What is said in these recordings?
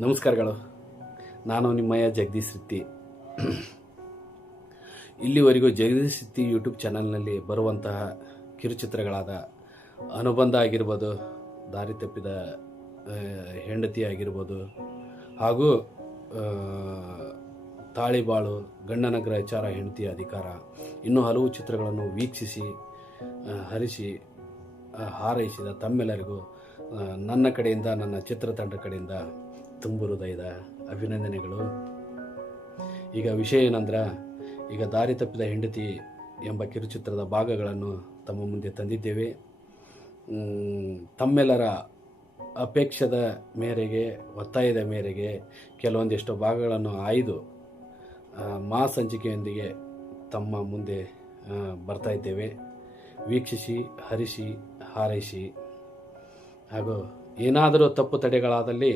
ನಮಸ್ಕಾರಗಳು. ನಾನು ನಿಮ್ಮಯ್ಯ ಜಗದೀಶ್ ಸಿತ್ತಿ. ಇಲ್ಲಿವರೆಗೂ ಜಗದೀಶ್ ಸಿತ್ತಿ ಯೂಟ್ಯೂಬ್ ಚಾನಲ್ನಲ್ಲಿ ಬರುವಂತಹ ಕಿರುಚಿತ್ರಗಳಾದ ಅನುಬಂಧ ಆಗಿರ್ಬೋದು, ದಾರಿ ತಪ್ಪಿದ ಹೆಂಡತಿ ಆಗಿರ್ಬೋದು, ಹಾಗೂ ತಾಳಿಬಾಳು, ಗಂಡನ ಗ್ರಹಚಾರ, ಹೆಂಡತಿಯ ಅಧಿಕಾರ, ಇನ್ನೂ ಹಲವು ಚಿತ್ರಗಳನ್ನು ವೀಕ್ಷಿಸಿ ಹರಿಸಿ ಹಾರೈಸಿದ ತಮ್ಮೆಲ್ಲರಿಗೂ ನನ್ನ ಕಡೆಯಿಂದ, ನನ್ನ ಚಿತ್ರತಂಡ ಕಡೆಯಿಂದ ತುಂಬು ಹೃದಯದ ಅಭಿನಂದನೆಗಳು. ಈಗ ವಿಷಯ ಏನಂದ್ರೆ, ಈಗ ದಾರಿ ತಪ್ಪಿದ ಹೆಂಡತಿ ಎಂಬ ಕಿರುಚಿತ್ರದ ಭಾಗಗಳನ್ನು ತಮ್ಮ ಮುಂದೆ ತಂದಿದ್ದೇವೆ. ತಮ್ಮೆಲ್ಲರ ಅಪೇಕ್ಷದ ಮೇರೆಗೆ, ಒತ್ತಾಯದ ಮೇರೆಗೆ ಕೆಲವೊಂದಿಷ್ಟು ಭಾಗಗಳನ್ನು ಆಯ್ದು ಸಂಚಿಕೆಯೊಂದಿಗೆ ತಮ್ಮ ಮುಂದೆ ಬರ್ತಾ ಇದ್ದೇವೆ. ವೀಕ್ಷಿಸಿ ಹರಿಸಿ ಹಾರೈಸಿ, ಹಾಗೂ ಏನಾದರೂ ತಪ್ಪು ತಡೆಗಳಾದಲ್ಲಿ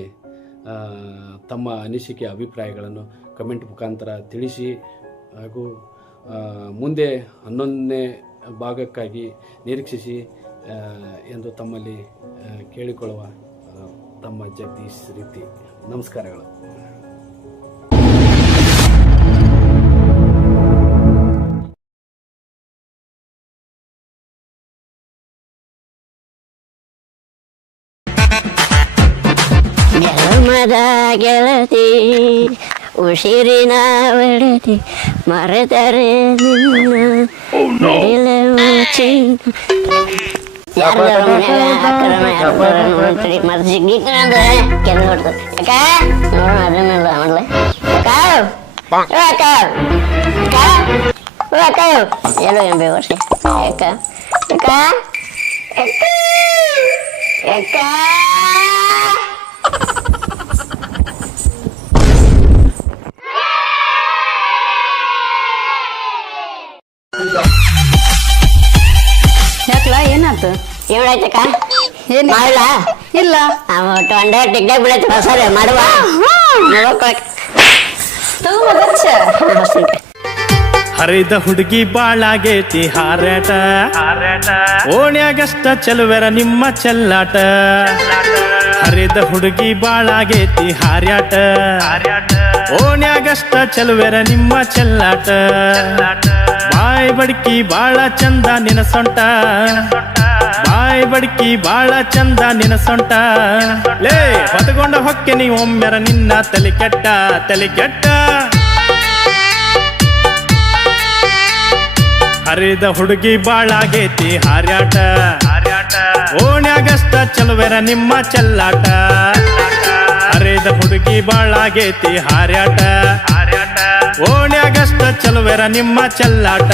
ತಮ್ಮ ಅನಿಸಿಕೆ ಅಭಿಪ್ರಾಯಗಳನ್ನು ಕಮೆಂಟ್ ಮುಖಾಂತರ ತಿಳಿಸಿ, ಹಾಗೂ ಮುಂದೆ 11ನೇ ಭಾಗಕ್ಕಾಗಿ ನಿರೀಕ್ಷಿಸಿ ಎಂದು ತಮ್ಮಲ್ಲಿ ಕೇಳಿಕೊಳ್ಳುವ ತಮ್ಮ ಜಗದೀಶ್ ರೀತಿ. ನಮಸ್ಕಾರಗಳು. ಮದ ಗೆಳತಿ ಉಸಿರಿನ ಒಡತಿ ಮರೆತರೆ ಎಲ್ಲೋ ಎಂಬೆ ವರ್ಷ ಯಾಕಲ್ಲ ಏನಾಯ್ತು? ಏನಾಯ್ತಕ್ಕ? ಏನ್ ಮಾಡಲ್ಲ? ಇಲ್ಲ ಟೊಂಡೆ ಟಿಗ್ಡೆ ಬೀಳೈತೆ ಹೊಸದೆ ಮಾಡುವ ಹರಿದ ಹುಡುಗಿ ಬಾಳಾಗೇತಿ ಹಾರಾಟ, ಓಣ್ಯಾಗಷ್ಟ ಚೆಲುವೆರ ನಿಮ್ಮ ಚೆಲ್ಲಾಟ. ಹರಿದ ಹುಡುಗಿ ಬಾಳಾಗೇತಿ ಹಾರ್ಯಾಟ, ಓಣ್ಯಾಗಷ್ಟ ಚೆಲುವೆರ ನಿಮ್ಮ ಚೆಲ್ಲಾಟ. ಬಾಯ್ ಬಡ್ಕಿ ಬಾಳ ಚಂದ ನಿನ ಸೊಂಟ, ಬಾಯ್ ಬಡ್ಕಿ ಬಾಳ ಚಂದ ನಿನ ಸೊಂಟ. ಲೇ ಹೊತ್ಕೊಂಡ ಹೊಕ್ಕೆ ನೀ ಒಮ್ಮೆರ ನಿನ್ನ ತಲೆ ಕೆಟ್ಟ, ತಲೆ ಕೆಟ್ಟ. ಹರಿದ ಹುಡುಗಿ ಬಾಳಾಗೇತಿ ಹಾರ್ಯಾಟ, ಓಣ್ಯಾಗಷ್ಟ ಚೆಲುವೆರ ನಿಮ್ಮ ಚೆಲ್ಲಾಟ. ಹರಿದ ಹುಡುಗಿ ಬಾಳಾಗೇತಿ ಹಾರ್ಯಾಟ, ಓಣ್ಯಾಗಷ್ಟ ಚೆಲುವೆರ ನಿಮ್ಮ ಚೆಲ್ಲಾಟ.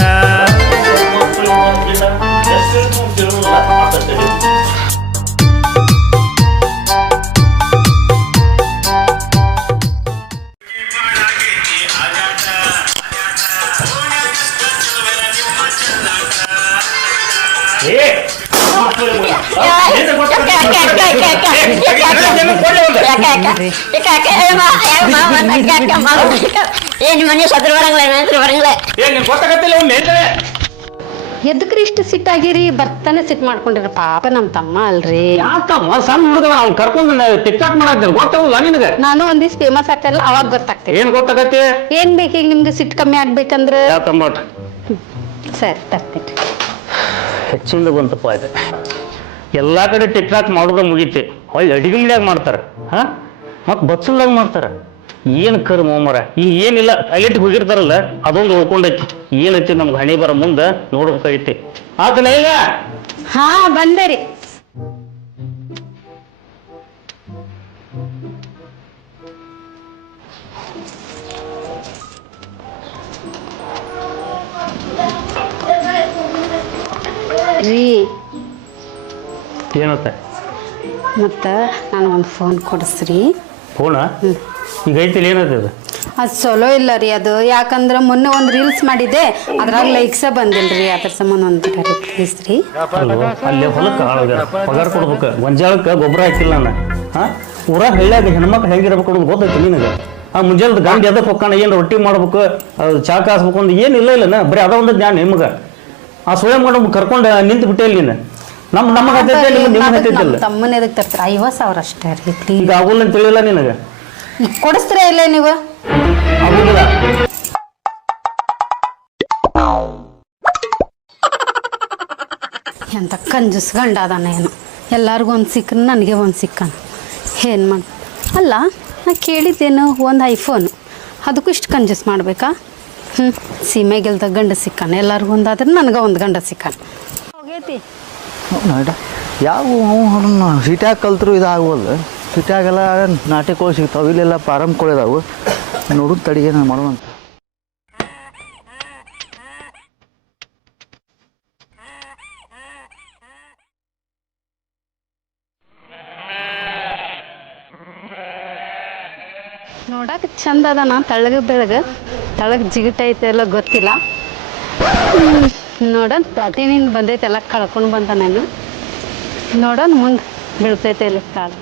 ಏನ್ ಮನೆ ಸತ್ರ ಬರಂಗಿಲ್ಲ ಎದಕ್ರಿ ಇಷ್ಟು ಸಿಟ್ಟಾಗಿರಿ? ಬರ್ತಾನೆ ಸಿಟ್ ಮಾಡ್ಕೊಂಡಿರ. ಪಾಪ ನಮ್ ತಮ್ಮ ಅಲ್ರಿ. ಯಾಕಮ್ಮ ಸಣ್ಣ ಹುಡುಗ ಅವ್ನು ಕರ್ಕೊಂಡು ಟಿಕ್ಟಾಕ್ ಮಾಡಾಕ್ತಾರೆ, ಗೊತ್ತಾಗಲ್ಲ ನಿನಗೆ? ನಾನು ಒಂದಿವ್ಸ ಫೇಮಸ್ ಆಗ್ತಾರಲ್ಲ, ಅವಾಗ ಗೊತ್ತಾಗ್ತೇನೆ. ಏನ್ ಗೊತ್ತಾಗತ್ತೆ? ಏನ್ ಬೇಕು ಈಗ ನಿಮ್ಗೆ ಸಿಟ್ ಕಮ್ಮಿ ಆಗ್ಬೇಕಂದ್ರ? ಯಾಕಮ್ಮ ಸರಿ ತರ್ತೇನೆ. ಹೆಚ್ಚಿಂದ ಬಂತಪ್ಪ ಇದೆ. ಎಲ್ಲಾ ಕಡೆ ಟಿಕ್ಟಾಕ್ ಮಾಡೋದ ಮುಗೀತಿ, ಹೊಳ್ಳಿ ಅಡಿಗೆ ಮನ್ಯಾಗ ಮಾಡ್ತಾರ, ಮತ್ ಬಸ್ಸಲ್ದಾಗ ಮಾಡ್ತಾರ. ಏನ್ ಕರ್ಮ ಮರ, ಈ ಏನಿಲ್ಲ ಐಟ್ ಹೋಗಿರ್ತಾರಲ್ಲ ಅದೊಂದು ಉಳ್ಕೊಂಡೈತಿ. ಏನೈತಿ ನಮ್ಗೆ ಹಣಿ ಬರ ಮುಂದ ನೋಡ್ಬೇಕಾಗೈತಿ. ಆತನ ಈಗ ಹಾ ಬಂದರಿ. ರೀ ಏನತ್ತ? ಮತ್ತ ನನಗೊಂದು ಫೋನ್ ಕೊಡಿಸ್ರಿ. ಫೋನ ಈಗ ಐತಿಲ್ಲ, ಏನತ್ತದ? ಅದು ಚಲೋ ಇಲ್ಲ ರೀ ಅದು. ಯಾಕಂದ್ರೆ ಮೊನ್ನೆ ಒಂದು ರೀಲ್ಸ್ ಮಾಡಿದ್ದೆ, ಅದ್ರಾಗ ಲೈಕ್ಸ ಬಂದಿಲ್ರಿ. ಅದ್ರ ಸಂಬಂಧ ಒಂದು ಪ್ಲೀಸ್ ರೀ. ಅಲ್ಲೇ ಹೊಲಕ್ಕೆ ಪಗಾರ ಕೊಡ್ಬೇಕು, ಗೊಂಜಾಳಕ್ಕೆ ಗೊಬ್ಬರ ಹಾಕಿಲ್ಲ ನಾನು. ಊರ ಹಳ್ಳಿಯಾಗ ಹೆಣ್ಮಕ್ಳು ಹೆಂಗಿರ್ಬೇಕು ಅನ್ನೋದು ಗೊತ್ತೈತಿ ನಿನಗೆ? ಮುಂಜಾನೆ ಗಾಂಧಿ ಅದಕ್ಕೆ ಹೊಕ್ಕಾಣ, ಏನು ರೊಟ್ಟಿ ಮಾಡ್ಬೇಕು, ಚಾ ಕಾಸ್ಬೇಕು ಅಂತ ಏನು ಇಲ್ಲ. ಬರೀ ಅದ ಒಂದು ಜ್ಞಾನ ನಿಮ್ಗೆ. ಆ ಸುಳೆ ಮಾಡಿ ಕರ್ಕೊಂಡು ನಿಂತು ಬಿಟ್ಟೆ ಇಲ್ಲಿ ನೀನು. ನಮ್ಮ ತಮ್ಮನ ಎದಕ್ಕೆ ತರ್ತಾರೆ? 50,000 ಅಷ್ಟೇ ರೀ. ಈಗ ಆಗೋಲ್ಲ ಅಂತ ತಿಳಿಲ್ಲ ನಿನಗೆ? ಕೊಡಿಸ್ತೀರಾ ಇಲ್ಲ ನೀವು? ಆಗುದಿಲ್ಲ. ಎಂತ ಕಂಜೂಸ್ ಗಂಡ ಅದಾನ ಏನು, ಎಲ್ಲರಿಗೂ ಒಂದು ಸಿಕ್ಕನ ನನಗೆ ಒಂದು ಸಿಕ್ಕನ. ಏನು ಮಾಡಿ ಅಲ್ಲ, ನಾ ಕೇಳಿದ್ದೇನು ಒಂದು ಐಫೋನ್, ಅದಕ್ಕೂ ಇಷ್ಟು ಕಂಜೂಸ್ ಮಾಡಬೇಕಾ? ಸೀಮೆಗೆಲ್ದ ಗಂಡ ಸಿಕ್ಕನ, ಎಲ್ಲರಿಗೂ ಒಂದಾದ್ರೆ ನನಗೆ ಒಂದು ಗಂಡ ಸಿಕ್ಕನ. ಹೋಗೈತಿ ಯಾವ ಅವನ್ನ ಸಿಟ್ಯಾಗ ಕಲ್ತರು ಇದಾಗವಲ್ಲ. ಸಿಟ್ಯಾಗೆಲ್ಲ ನಾಟಿಕೋಳು ಸಿಗ್ತಾವೆ, ಇಲ್ಲೆಲ್ಲ ಪಾರಂ ಕೋಳಿ ಇದಾವೆ. ನೋಡು ತಡಿಗೆ ನಾನು ಮಾಡುವಂತ. ನೋಡಕ್ಕೆ ಚಂದ ಅದಾನ, ತಳ್ಳಗ ಬೆಳಗ್ಗೆ ತಳಗ ಜಿಗಿಟೈತೆ ಎಲ್ಲ ಗೊತ್ತಿಲ್ಲ. ನೋಡೋಣ ಪ್ರತಿನಿಂದ ಬಂದೈತೆ ಎಲ್ಲ ಕಳ್ಕೊಂಡು ಬಂದ ನಾನು. ನೋಡೋಣ ಮುಂದೆ ಬೀಳ್ತೈತೆ ಇಲ್ಲ ಕಾಲ.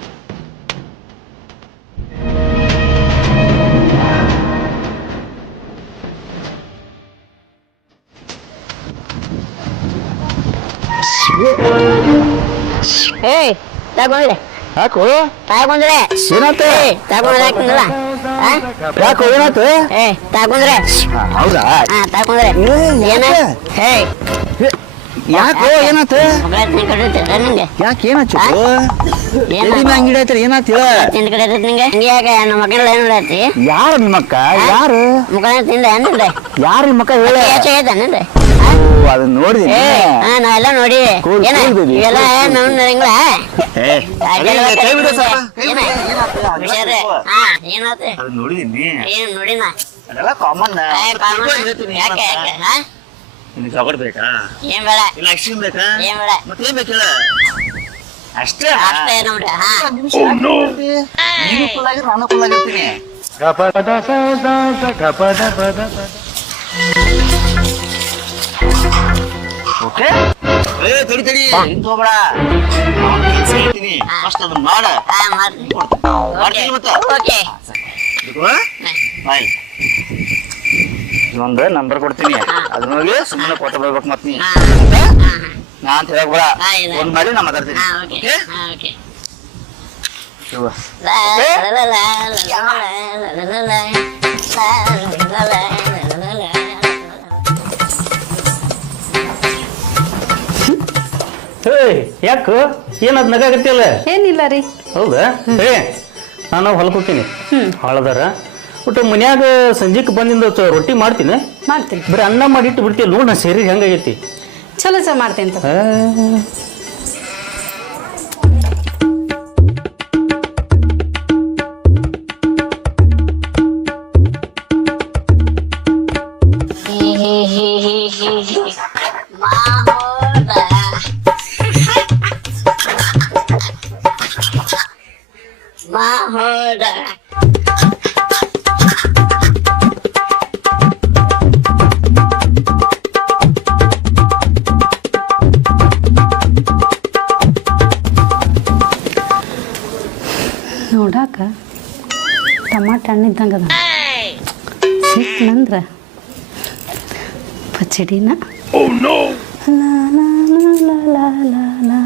ಏಯ್ ತಗೊಂಡ್ರೆ ಯಾಕೋ ತಗೊಂಡ್ರೆ ಏನಾತ? ತಗೊಂಡ್ರೆ ಹಾಕಿಲ್ಲ. ಯಾಕೋ ಏನಾಯ್ತು? ಏ ತಗೊಂಡ್ರೆ ಹೌದಾ? ತಗೊಂಡ್ರೆ ಏನ? ಏಯ್ ಯಾಕೋ ಏನಾತ? ನಿಂಗೆ ಯಾಕೆ ಏನಾಯ್ತು? ಎಲ್ಲಿನ ಅಂಗಡಿ ಐತ್ರಿ ಏನಾಯ್ತು? ತಿಂದ ಕಡೆ ನಿಂಗೆ ಹಿಂಗ್ಯಾಗ ನಮ್ಮ ಮಗನ ಏನು ಮಾಡತ್ತಿ? ಯಾರು ನಿಮ್ಮಕ್ಕ? ಯಾರು ಮುಖ ತಿಂದ ಏನಿಲ್ಲ ಯಾರು ನಿಮ್ಮಕ್ಕ ಹೇಳ? ಏನಿಲ್ಲ ಅದನ್ನ ನೋಡಿದೀನಿ. ನಾ ಎಲ್ಲ ನೋಡಿ Cool, ಏನ cool baby. ಇವೆಲ್ಲ ನೋಡಿಂಗಳ ನೋಡಿದೀನಿ. ಏನ್ ನೋಡಿನ ಅದೆಲ್ಲ ಕಾಮನ್. ಯಾಕೆ ನಿನಗೆ ತಗೊಳ್ಬೇಕಾ? ಏನ್ ಬೇಡ ಇಲ್ಲ ಅಕ್ಷಿ ಬೇಕಾ? ಏನ್ ಬೇಡ ಮತ್ತೇನ್ ಬೇಕಿಲ್ಲ? ಅಷ್ಟೇ ಅಷ್ಟೇ ನೋಡ್ರಿ. ಹಾ ನೀನು ಕುಲ್ಲಾಗಿ ನಾನು ಕುಲ್ಲಾಗಿರ್ತೀನಿ. ಓಕೆ ತಡಿ ತಡಿ ಹಿಂಗ್ ಹೋಗ್ಬೇಡ. ಹೇಳ್ತೀನಿ ಫಸ್ಟ್ ಅದನ್ನ ಮಾಡ. ಮಾಡ್ತೀನಿ ಮತ್ತೆ. Okay bye. ಇನ್ನೊಂದು ನಂಬರ್ ಕೊಡ್ತೀನಿ, ಅದನ್ನ ಹೋಗಿ ಸುಮ್ಮನೆ ಕೊಟ್ಟು ಬರ್ಬೇಕು. ಮತ್ತೆ ನೀ ನಾ ಅಂತ ಹೇಳಕ್ ಬೇಡ. ಫೋನ್ ಮಾಡಿ ನಾ ಮಾತಾಡ್ತೀನಿ. ಓಕೆ ಶಿವ ಯಾಕ ಏನದ್ ನಗಾಗತ್ತಿಲ್ಲ? ಏನಿಲ್ಲ ರೀ. ಹೌದಾ? ನಾನು ಹೊಲಕ್ಕೆ ಹೋಗ್ತೀನಿ ಹಾಳದಾರ. ಒಟ್ಟು ಮನ್ಯಾಗ ಸಂಜೆಕ್ ಬಂದಿಂದ ರೊಟ್ಟಿ ಮಾಡ್ತೀನಿ. ಮಾಡ್ತೀನಿ. ಬರೀ ಅನ್ನ ಮಾಡಿಟ್ಟು ಬಿಡ್ತೀವಿ. ನೋಡ್ ನಾ ಸೇರಿ ಹೆಂಗಾಗೈತಿ. ಚಲೋ ಮಾಡ್ತೀನಿ. ನೋಡಾಕ ಟಮಾಟ ಹಣ್ಣಿದ್ದಂಗೆ ಅದ. ಸಿಕ್ನಂದ್ರ ಪಚಡಿನ ಲಾ ಲಾ ಲಾ ಲಾ ಲಾ ಲಾ.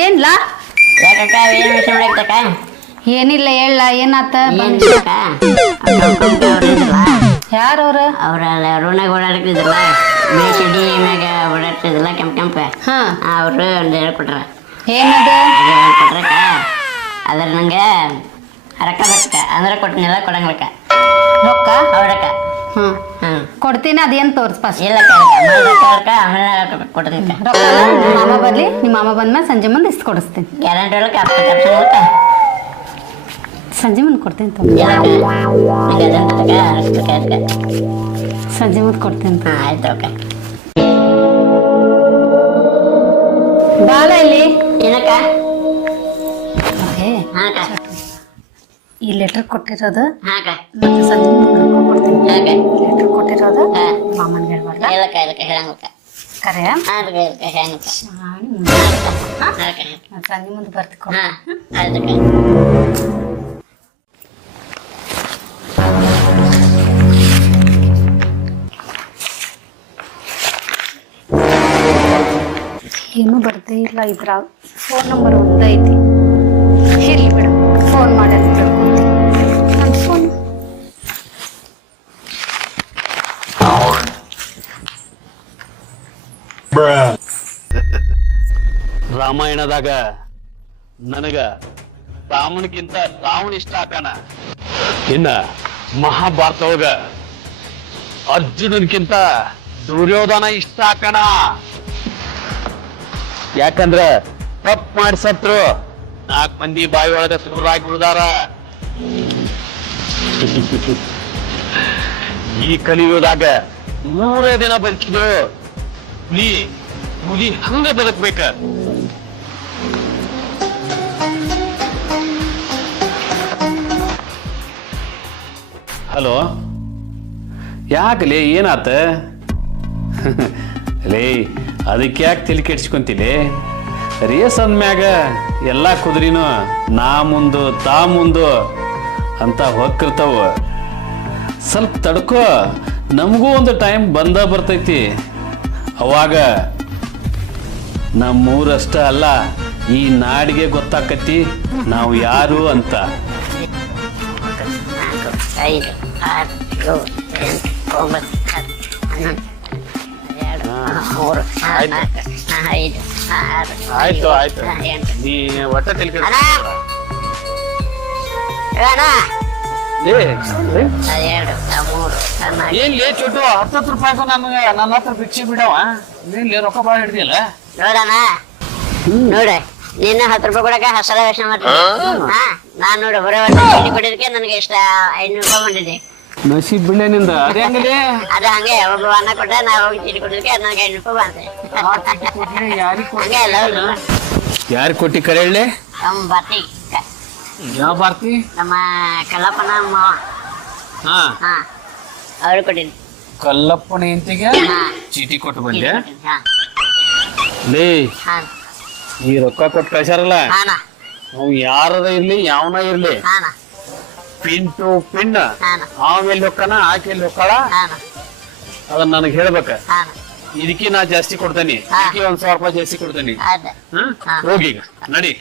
ಏನ್ಲ? ಏನಿಲ್ಲ ಹೇಳ. ಏನಾತ? ಯಾರವ್ರ? ಅವ್ರಲ್ಲ ರೋನಾಗ ಓಡಾಡ್ತಿದ್ರಲ್ಲ, ಬೇಸಡಿ ಮ್ಯಾಗ ಓಡಾಡ್ತಿದ್ರಲ್ಲ ಕೆಂಪ ಕೆಂಪ. ಅವ್ರು ಒಂದು ಹೇಳ್ಕೊಟ್ರ. ಏನದ? ಕೊಟ್ರಕ್ಕ ಅದ್ರ ನಂಗೆ ರೊಕ್ಕ ಬೇಕ ಅಂದ್ರೆ ಕೊಟ್ಟಿನಿಲ್ಲ, ಕೊಡಂಗ್ಲಕ್ಕ ರೊಕ್ಕ ಅವ್ರಕ್ಕ. ಕೊಡ್ತೀನಿ. ಅದೇನು ತೋರ್ಸ್ ಫಸ್ಟ್. ಇಲ್ಲ ರೊಕ್ಕ ಆಮೇಲೆ ಕೊಡ್ತೀನಿ. ರೊಕ್ಕ ನಿಮ್ಮ ಮಾಮ ಬರ್ಲಿ, ನಿಮ್ಮ ಮಾಮ ಬಂದ್ಮೇಲೆ ಸಂಜೆ ಮುಂದೆ ಇಷ್ಟು ಕೊಡಿಸ್ತೀನಿ. ಗ್ಯಾರಂಟಿ ಒಳಗೆ ಸಂಜೆ ಮುಂದೆ ಕೊಡ್ತೀನಿ. ಸಂಜೆ ಮುಂದೆ ಕೊಡ್ತೀನಿ. ಆಯ್ತು ಓಕೆ. ಬಾಳ ಇಲ್ಲಿ ಏನಕ್ಕ? ಈ ಲೆಟರ್ ಕೊಟ್ಟಿರೋದು ಹಾಕ ಮತ್ತೆ ಸಂಜೆ ಮುಂದೆ ಕೊಡ್ತೀನಿ. ಹಾಕ ಲೆಟರ್ ಕೊಟ್ಟಿರೋದು ಮಾಮನ್ಗೆ ಹೇಳ್ಬಾರ್ದ? ಹೇಳಕ್ಕ ಹೇಳಂಗಕ್ಕ. ಕರೆ ಹಾಂ ಹೆಂಗೆ ಶಾಣಿ ಮುಂದೆ ಸಂಜೆ ಮುಂದೆ ಬರ್ತಿಕೊ. ಹಾಂ ಆಯ್ತು ಏನೂ ಬರ್ದೇ ಇಲ್ಲ ಇದ್ರಾಗ. ಫೋನ್ ನಂಬರ್ ಒಂದೈತಿ. ಇರ್ಲಿ ಬಿಡ, ಫೋನ್ ಮಾಡಿ ಅಂತ ತಿಳ್ಕೊಂತೀನಿ. ನನ್ನ ಫೋನ್ ರಾಮಾಯಣದಾಗ ನನಗ ರಾಮನಿಗಿಂತ ರಾವಣ ಇಷ್ಟ ಆಕಾನ, ಇನ್ನ ಮಹಾಭಾರತವಾಗ ಅರ್ಜುನನ್ಕಿಂತ ದುರ್ಯೋಧನ ಇಷ್ಟ ಆಕಾನ. ಯಾಕಂದ್ರ ತಪ್ಪು ಮಾಡಿಸತ್ರು 4 ಮಂದಿ ಬಾಯಿ ಒಳಗ ಸುರಾಗಿ ಬಿಡ್ದಾರ. ಈ ಕಲಿಯುಗದಾಗ 3 ದಿನ ಬದುಕಿದ್ರು ಹುಲಿ ಹಂಗ ಬದುಕ್ಬೇಕ. ಹಲೋ, ಯಾಕಲೇ ಏನಾತ? ಲೇ ಅದಕ್ಕೆ ಯಾಕೆ ತಲೆ ಕೆಡ್ಸ್ಕೊಂತಿಲೆ? ರೇಸ್ ಅಂದ್ಮ್ಯಾಗ ಎಲ್ಲ ಕುದುರಿನೂ ನಾ ಮುಂದು ತಾ ಮುಂದು ಅಂತ ಹೊಕ್ಕಿರ್ತಾವ. ಸ್ವಲ್ಪ ತಡ್ಕೋ, ನಮಗೂ ಒಂದು ಟೈಮ್ ಬರ್ತೈತಿ. ಅವಾಗ ನಮ್ಮೂರಷ್ಟ ಅಲ್ಲ, ಈ ನಾಡಿಗೆ ಗೊತ್ತಾಕತಿ ನಾವು ಯಾರು ಅಂತ. 5 6 7 8 9 10 11 ಆಯ್ತು ಆಯ್ತು, ನೀ ಒಟ್ಟ ತಲೆ ಏನ್ ಲೇ ಚೋಟು, 10 ರೂಪಾಯಿಗೂ ನನಗೆ ನನ್ನ ಹತ್ರ ಭಿಕ್ಷೆ ಬಿಡವ. ಏನ್ ಲೇ ರೊಕ್ಕ ಭಾಳ ಹಿಡ್ದಿಲ್ಲ? ನೋಡಣ ನೋಡ, ನಿನ್ನ 10 ರೂಪಾಯಿ ಕೊಡಕ ಹಸರ ವೇಷ ಮಾಡ್ತೀನಿ. ನಾನ್ ನೋಡು ಬರೋ ಚೀಟಿ ಕೊಡೋದಕ್ಕೆ ನನಗೆ ಇಷ್ಟ 500 ರೂಪಾಯಿ ಬಂದಿದೆ. ನಸೀಬ್ ಬಿಡ್ಲೆ ನಿಂದ. ಅದೇ ಹಂಗಲೇ, ಅದು ಹಂಗೆ ಒಬ್ಬ ಅನ್ನ ಕೊಟ್ಟ ನಾ ಹೋಗಿ ಚೀಟಿ ಕೊಡೋದಕ್ಕೆ ನನಗೆ 500 ರೂಪಾಯಿ ಬಂದೆ. ಹಂಗೆ ಅಲ್ಲ ಯಾರು ಕೊಟ್ಟಿ ಕರೆ ಹೇಳಿ? ನಮ್ಮ ಬಾತಿ ಯಾವ ಭಾರತಿ? ನಮ್ಮ ಕಲ್ಲಪ್ಪನ ಹಾ ಹಾ ಅವ್ರು ಕೊಟ್ಟಿನಿ. ಕಲ್ಲಪ್ಪನ ಹೆಂಡತಿಗೆ ಚೀಟಿ ಕೊಟ್ಟು ಬಂದೆ. ಹಾ ಲೇ ಹಾ ಈ ರೊಕ್ಕ ಕೊಟ್ಟು ಕಳ್ಸಾರಲ್ಲ, ಹಾನ ಅವ್ ಯಾರದ ಇರ್ಲಿ ಯಾವನ ಇರ್ಲಿ, ಹಾನ ಪಿನ್ ಟು ಪಿನ್ ಹಾನ ಆಮೇಲೆ ಹೊಕ್ಕನ ಆಕೆಲ್ಲಿ ಹೊಕ್ಕಳ ಹಾನ ಅದನ್ನ ನನಗೆ ಹೇಳ್ಬೇಕ. ಹಾನ ಇದಕ್ಕೆ ನಾ ಜಾಸ್ತಿ ಕೊಡ್ತೇನಿ, ಇದಕ್ಕೆ 1,000 ರೂಪಾಯಿ ಜಾಸ್ತಿ ಕೊಡ್ತೇನಿ. ಅದ ಹೋಗೀಗ ನಡಿ.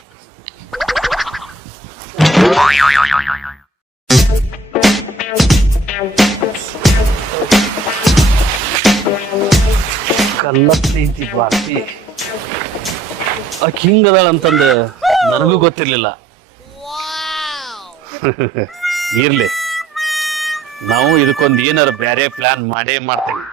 ಕಲ್ಲಪ್ಪನ ಹೆಂಡತಿ ಭಾರತಿ ಆಕೆ ಹಿಂಗದಾಳ ಅಂತಂದು ನನಗೂ ಗೊತ್ತಿರ್ಲಿಲ್ಲ. ಇರ್ಲಿ, ನಾವು ಇದಕ್ಕೊಂದು ಏನಾರು ಬೇರೆ ಪ್ಲಾನ್ ಮಾಡೇ ಮಾಡ್ತೇನೆ.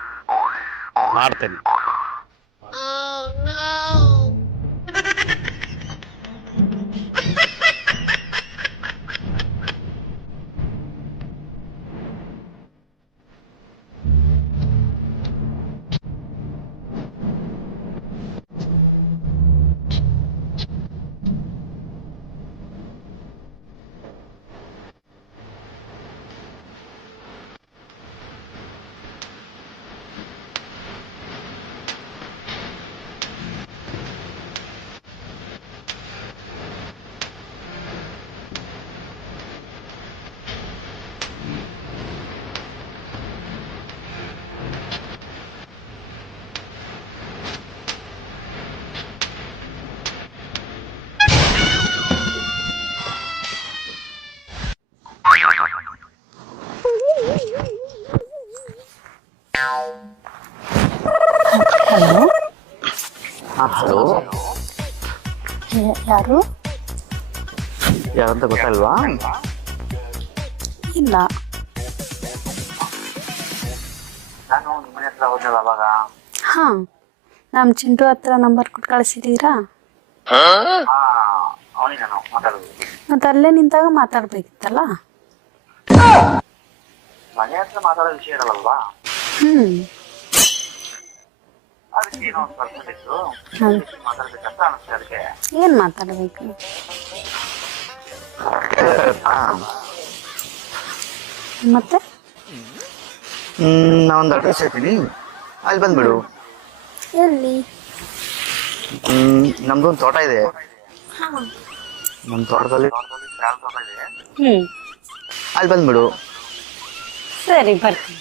ಹಲೋ, ಯಾರು? ಯಾರಂತ ಗೊತ್ತಲ್ವಾ? ಇಲ್ಲ. ನಾನು ನಿಮ್ಮ ಮನೆ ಹತ್ರ ಹೋದ್ನಲ್ಲ ಅವಾಗ. ಹಾ, ನಮ್ಮ ಚಿಂಟು ಹತ್ರ ನಂಬರ್ ಕೊಟ್ಟು ಕಳಿಸಿದ್ದೀರಾ? ಅವನಿಗೆ ನಾನು ಮಾತಾಡೋದು. ಮತ್ತೆ ಅಲ್ಲೇ ನಿಂತಾಗ ಮಾತಾಡ್ಬೇಕಿತ್ತಲ್ಲ. ಮನೆ ಹತ್ರ ಮಾತಾಡೋ ವಿಷಯ ಇರಲ್ವಾ? ಅದಕ್ಕೆ ಏನೋ ಒಂದು ಪರ್ಸನ್ ಇತ್ತು, ಮಾತಾಡ್ಬೇಕಂತ ಅನಿಸ್ತು. ಅದಕ್ಕೆ ಏನು ಮಾತಾಡಬೇಕು? ಮತ್ತೆ ನಾ ಒಂದು ಅಡ್ರೆಸ್ ಹೇಳ್ತೀನಿ, ಅಲ್ಲಿ ಬಂದ್ಬಿಡು. ಎಲ್ಲಿ? ನಮ್ದೊಂದು ತೋಟ ಇದೆ. ನಮ್ಮ ತೋಟದಲ್ಲಿ ಅಲ್ಲಿ ಬಂದ್ಬಿಡು. ಸರಿ ಬರ್ತೀನಿ.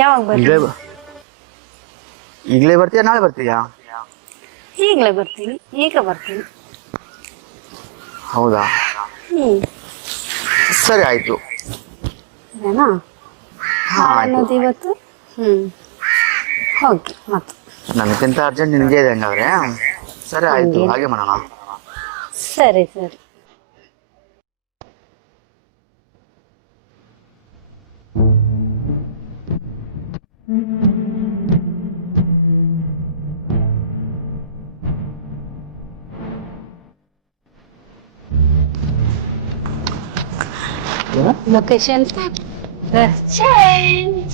ಯಾವಾಗ ಬರ್ತೀನಿ? ಈಗಲೇ ಬರ್ತೀಯಾ ನಾಳೆ ಬರ್ತೀಯಾ? ಈಗಲೇ ಬರ್ತೀನಿ, ಈಗ ಬರ್ತೀನಿ. ಹೌದಾ, ಸರಿ ಆಯ್ತು. ಏನಾ ಅನ್ನೋದು ಇವತ್ತು? ಹೋಗಿ ಮತ್ತೆ ನನಗಿಂತ ಅರ್ಜೆಂಟ್ ನಿನಗೆ ಇದೆ ಹಂಗಾದ್ರೆ. ಸರಿ ಆಯ್ತು, ಹಾಗೆ ಮಾಡೋಣ. ಸರಿ ಸರಿ. Location change.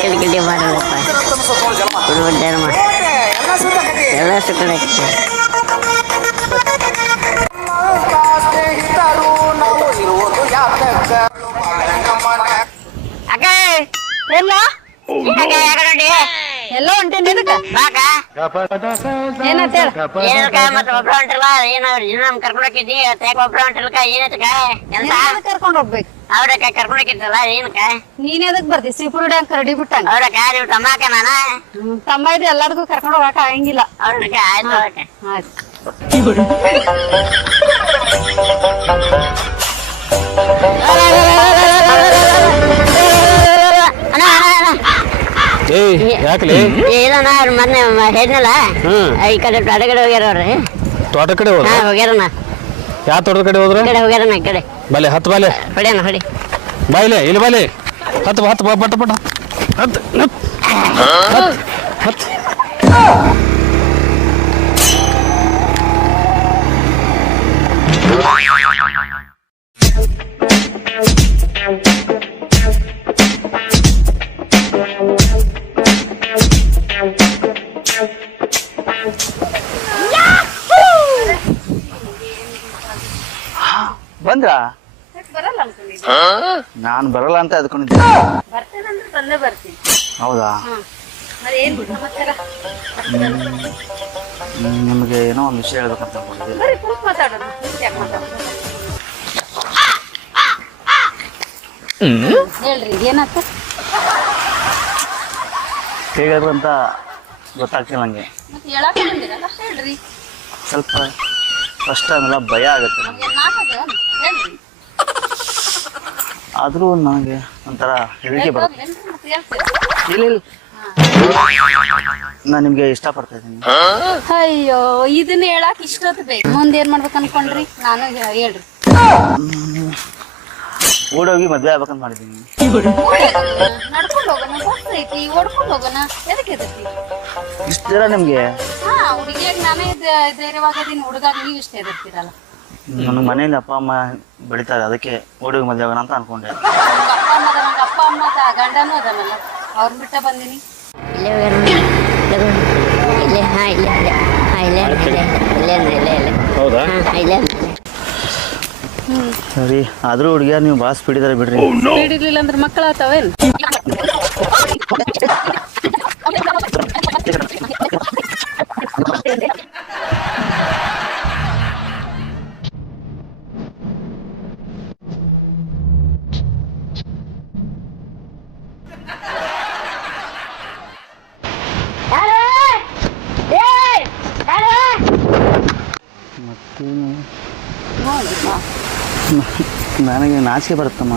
ಕಿಟಕಿಟಿ ಮಾಡಲ್ಲಪ್ಪ ಎಲ್ಲ ಸುಕ್ಕಡೆ ಅಕ್ಕ ಎಲ್ಲ ಎಲ್ಲ ಹೊಂಟೇನಿ. ಬಾಕ ಏನಂತ ಹೇಳ? ಏನಕ್ಕ ಮತ್ತೆ ಒಬ್ರು ಹೊಂಟಿಲ್ಲ, ಏನು ನಮ್ ಕರ್ಕೊಂಡೋಗಿದ್ದಿ ಯಾಕೆ ಒಬ್ರು ಹೊಂಟಿಲ್ಕ? ಏನಕ್ಕ ಎಂತ ಕರ್ಕೊಂಡು ಹೋಗ್ಬೇಕು. ಅವ್ರಕ್ಕ ಕರ್ಕೊಂಡೋಗಿದ್ದಲ್ಲ ಏನಕ್ಕ? ನೀನ್ ಎದಕ್ ಬರ್ತಿ? ಸೀಫುಡ್ ಡ್ಯಾಂಕ್ ರೆಡಿ ಬಿಟ್ಟಂಗ. ಅವ್ರಕ್ಕ ನೀವು ತಮ್ಮಕ್ಕ ನಾನ ತಮ್ಮ ಇದು ಎಲ್ಲರಿಗೂ ಕರ್ಕೊಂಡು ಹೋಗಕ್ ಆಗಂಗಿಲ್ಲ. ಅವ್ರಕ್ಕ ಆಯ್ತು ಅವ್ರಕ್ಕ. ಆಯ್ತು. ಯಾಕಲಿ? ಏನಣ್ಣ ಅವ್ರು ಮೊನ್ನೆ ಹೇಳಿದ್ನಲ್ಲ, ಈ ಕಡೆ ಅಡಗಡೆ ಹೋಗ್ಯಾರ ಅವ್ರಿ. ತೋಟ ಕಡೆ ಹೋದ್ರ? ಹೋಗ್ಯಾರಣ್ಣ. ಯಾವ ತೋಟದ ಕಡೆ ಹೋದ್ರ? ಈ ಕಡೆ ಹೋಗ್ಯಾರಣ್ಣ. ಈ ಕಡೆ ಬಲೆ ಹತ್ತು ಬಾಲೆ ಹೊಡಿಯಣ್ಣ ಹೊಡಿ. ಬಾಯಿಲೆ ಇಲ್ಲಿ ಬಾಲೆ ಹತ್ತು ಹತ್ತು ಪಟ ಪಟ ಹತ್ತು ಹತ್ತು. ಬಂದ್ರ? ನಾನು ಬರಲ್ಲ ಅಂತ ಅದ್ಕೊಂಡಿದ್ದೆ. ಹೌದಾ? ನಿಮಗೆ ಏನೋ ಒಂದು ವಿಷಯ ಹೇಳ್ಬೇಕಂತ ಅನ್ಕೊಂಡಿದ್ದೆ. ಹೇಳ್ರಿ ಏನಾಯ್ತು? ಹೇಳೋದು ಅಂತ ಗೊತ್ತಾಗ್ತಿಲ್ಲ ನನಗೆ. ಹೇಳ್ರಿ. ಸ್ವಲ್ಪ ಕಷ್ಟ ಅನ್ನಲ್ಲ, ಭಯ ಆಗುತ್ತೆ ನನಗೆ. ಆದರೂ ನನಗೆ ಒಂಥರ ಹೆದರಿಕೆ ಬರುತ್ತೆ. ಇಲ್ಲ ಇಲ್ಲ, ನಾನು ನಿಮಗೆ ಇಷ್ಟಪಡ್ತಾ ಇದ್ದೀನಿ. ಅಯ್ಯೋ ಇದನ್ನ ಹೇಳಕ್ ಇಷ್ಟೊತ್ತು ಬೇಕು. ಮುಂದೆ ಏನ್ ಮಾಡ್ಬೇಕು ಅನ್ಕೊಂಡ್ರಿ? ನಾನು ಹೇಳ್ರಿ. ಓಡೋಗಿ ಮದ್ವೆ ಆಗ್ಬೇಕಂತ ಮಾಡಿದ್ದೀನಿ. ನಡ್ಕೊಂಡು ಹೋಗೋಣ, ಬಸ್ ಐತಿ, ಓಡ್ಕೊಂಡು ಹೋಗೋಣ. ಎದಕ್ಕೆ ಎದಕ್ಕೆ ಇಷ್ಟು ಜನ ನಿಮಗೆ? ಹುಡುಗಿಯಾಗ ನಾನೇ ಧೈರ್ಯವಾಗದೀನಿ, ಹುಡುಗಾಗ ನೀವು ಇಷ್ಟ ಎದಿರ್ತೀರಲ್ಲ. ನನ್ನ ಮನೇಲಿ ಅಪ್ಪ ಅಮ್ಮ ಬೆಳಿತಾರೆ, ಅದಕ್ಕೆ ಓಡೋಗಿ ಮದ್ವೆ ಆಗೋಣ ಅಂತ ಅನ್ಕೊಂಡೆ. ಅಪ್ಪ ಅಮ್ಮ ಗಂಡನೂ ಅದನ್ನಲ್ಲ, ಅವ್ರನ್ನ ಬಿಟ್ಟ ಬಂದಿನಿ. ಇಲ್ಲೇ ಹೋಗ್ಯಾರ. ಇಲ್ಲೇ ಹಾ ಇಲ್ಲೇ ಇಲ್ಲೇ ಹೌದಾ? ಇಲ್ಲೇ ಸರಿ, ಆದರೂ ಹುಡುಗಿಯಾರು ನೀವು ಭಾಳ ಸ್ಪೀಡ್ ಇದ್ದಾರೆ ಬಿಡ್ರಿ. ಸ್ಪೀಡ್ ಇರ್ಲಿಲ್ಲ ಅಂದ್ರೆ ಮಕ್ಕಳು ಆತಾವೇನು? ನನಗೆ ನಾಚಿಕೆ ಬರುತ್ತಮ್ಮ.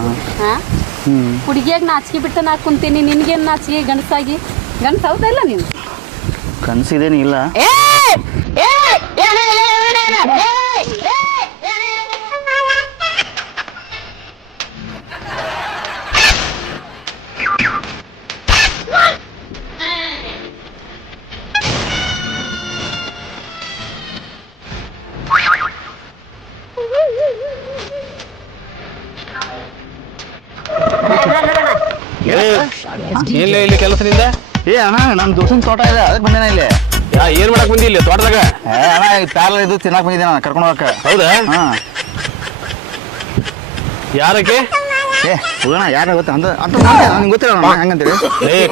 ಹುಡುಗಿಯಾಗ ನಾಚಿಕೆ ಬಿಟ್ಟು ನಾ ಕುಂತೀನಿ, ನಿನ್ಗೇನು ನಾಚಿಕೆ? ಗಂಡಸಾಗಿ ಗಂಡಸ ಹೌದಲ್ಲ ನೀನು? ಕನಸಿದೇನು ಇಲ್ಲ. ಇಲ್ಲ ಇಲ್ಲಿ ಕೆಲಸದಿಂದ ಏ ಅಣ್ಣ ನಮ್ಮ ದೋಸ್ತನ ತೋಟ ಇದೆ ಅದಕ್ಕೆ ಬಂದೇನ ಇಲ್ಲಿ. ಏನ್ ಮಾಡಕ್ ಬಂದಿ ಇಲ್ಲಿ ತೋಟದಾಗ? ಅಣ್ಣ ಪ್ಯಾರ್ಲ ಇದು ತಿನ್ನಕ್ ಬಂದಿದ್ದೆ ನಾನು ಕರ್ಕೊಂಡು ಹೋಗಕ್ಕೆ. ಹೌದಾ? ಹಾಂ ಯಾರಕ್ಕೆ? ಏ ಹೋಗೋಣ ಯಾರು ಗೊತ್ತಾ ಅಂತ ಅಂತ ನಿಂಗೆ ಗೊತ್ತಿಲ್ಲ ಹೆಂಗಂತೀರಿ?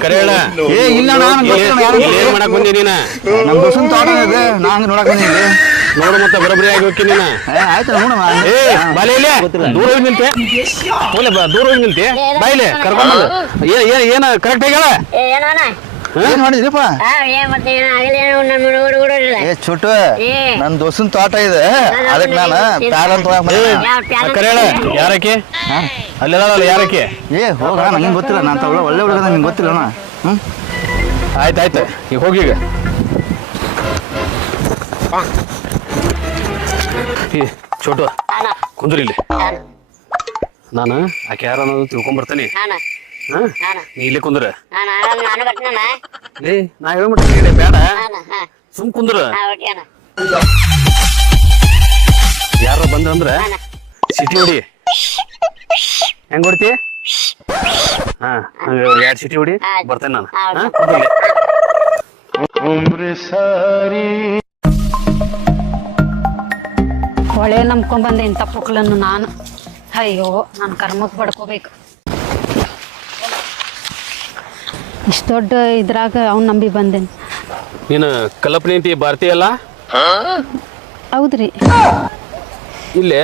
ಕರೆ ಹೇಳ. ಏ ಇಲ್ಲ ಏನ್ ಮಾಡಕ್ ಬಂದಿ ನೀನ? ನಮ್ಮ ದೋಸ್ತನ ತೋಟ ಇದೆ ನಾ ಹಂಗೆ ನೋಡಕ್ ಬಂದಿದ್ದೆ. ನೋಡು ಮತ್ತೆ ಬರೋಬ್ಬರಿ ಆಗಿ ಹೋಗಿ ನೀನ. ಆಯ್ತು ನೋಡಮ್ಮ. ಏ ಬಾಲೆ ಇಲ್ಲೇ ದೂರ ಹೋಗಿ ನಿಲ್ತೆ. ದೂರ ಹೋಗಿ ನಿಲ್ತೆ ಬಾಯಿಲೆ ಕರ್ಕೊಂಡು ಏನ ಕರೆಕ್ಟ್ ಆಗ್ಯಾಳ? ಏನ್ ಮಾಡಿದ್ರಿಪ್ಪ? ಏ ಚುಟ್ಟು ನನ್ನ ದೋಸ್ತನ ತೋಟ ಇದೆ ಅದಕ್ಕೆ ನಾನು ಪ್ಯಾರ್ಲ ಅಂತ ಕರೆ ಹೇಳ. ಯಾರಕ್ಕೆ? ಅಲ್ಲೆಲ್ಲ ಯಾರಕ್ಕೆ? ಏ ಹೋಗ ನಂಗೆ ಗೊತ್ತಿಲ್ಲ ನಾನು ತಗೊಳ್ಳ ಒಳ್ಳೆ ಹುಡುಗ ನಿಂಗೆ ಗೊತ್ತಿಲ್ಲ ಅಣ್ಣ. ಹ್ಞೂ ಆಯ್ತಾಯ್ತು ಈಗ ಹೋಗಿ ಈಗ ಚೋಟು ಕುಂದ್ರಿ ಇಲ್ಲಿ. ನಾನು ಆಕೆ ಯಾರು ಅನ್ನೋದು ತಿಳ್ಕೊಂಬರ್ತಾನೆ. ನೀ ಇಲ್ಲಿ ಕುಂದ್ರ. ಏ ನಾ ಹೇಳ್ಬಿಟ್ಟೆ ಬೇಡ ಸುಮ್ ಕುಂದ್ರ. ಯಾರ ಬಂದ್ರ ಸಿಟಿ ಹೊಡಿ. ಹೆಂಗ್ ಹೊಡಿತಿ? ಹಾ 2 ಸಿಟಿ ಹೊಡಿ ಬರ್ತೇನೆ ನಾನು. ಹೊಳೆ ನಂಬ್ಕೊಂಬಂದೆ ಇಂಥ ಪುಕ್ಲನ್ನು ನಾನು. ಅಯ್ಯೋ ನಾನು ಕರ್ಮಕ್ಕೆ ಬಡ್ಕೋಬೇಕು. ಇಷ್ಟು ದೊಡ್ಡ ಇದ್ರಾಗ ಅವ್ನು ನಂಬಿ ಬಂದೇನೆ. ನೀನು ಕಲ್ಪನೆ ಅಂತಿ ಭಾರತೀಯ ಅಲ್ಲ? ಹೌದ್ರಿ. ಇಲ್ಲೇ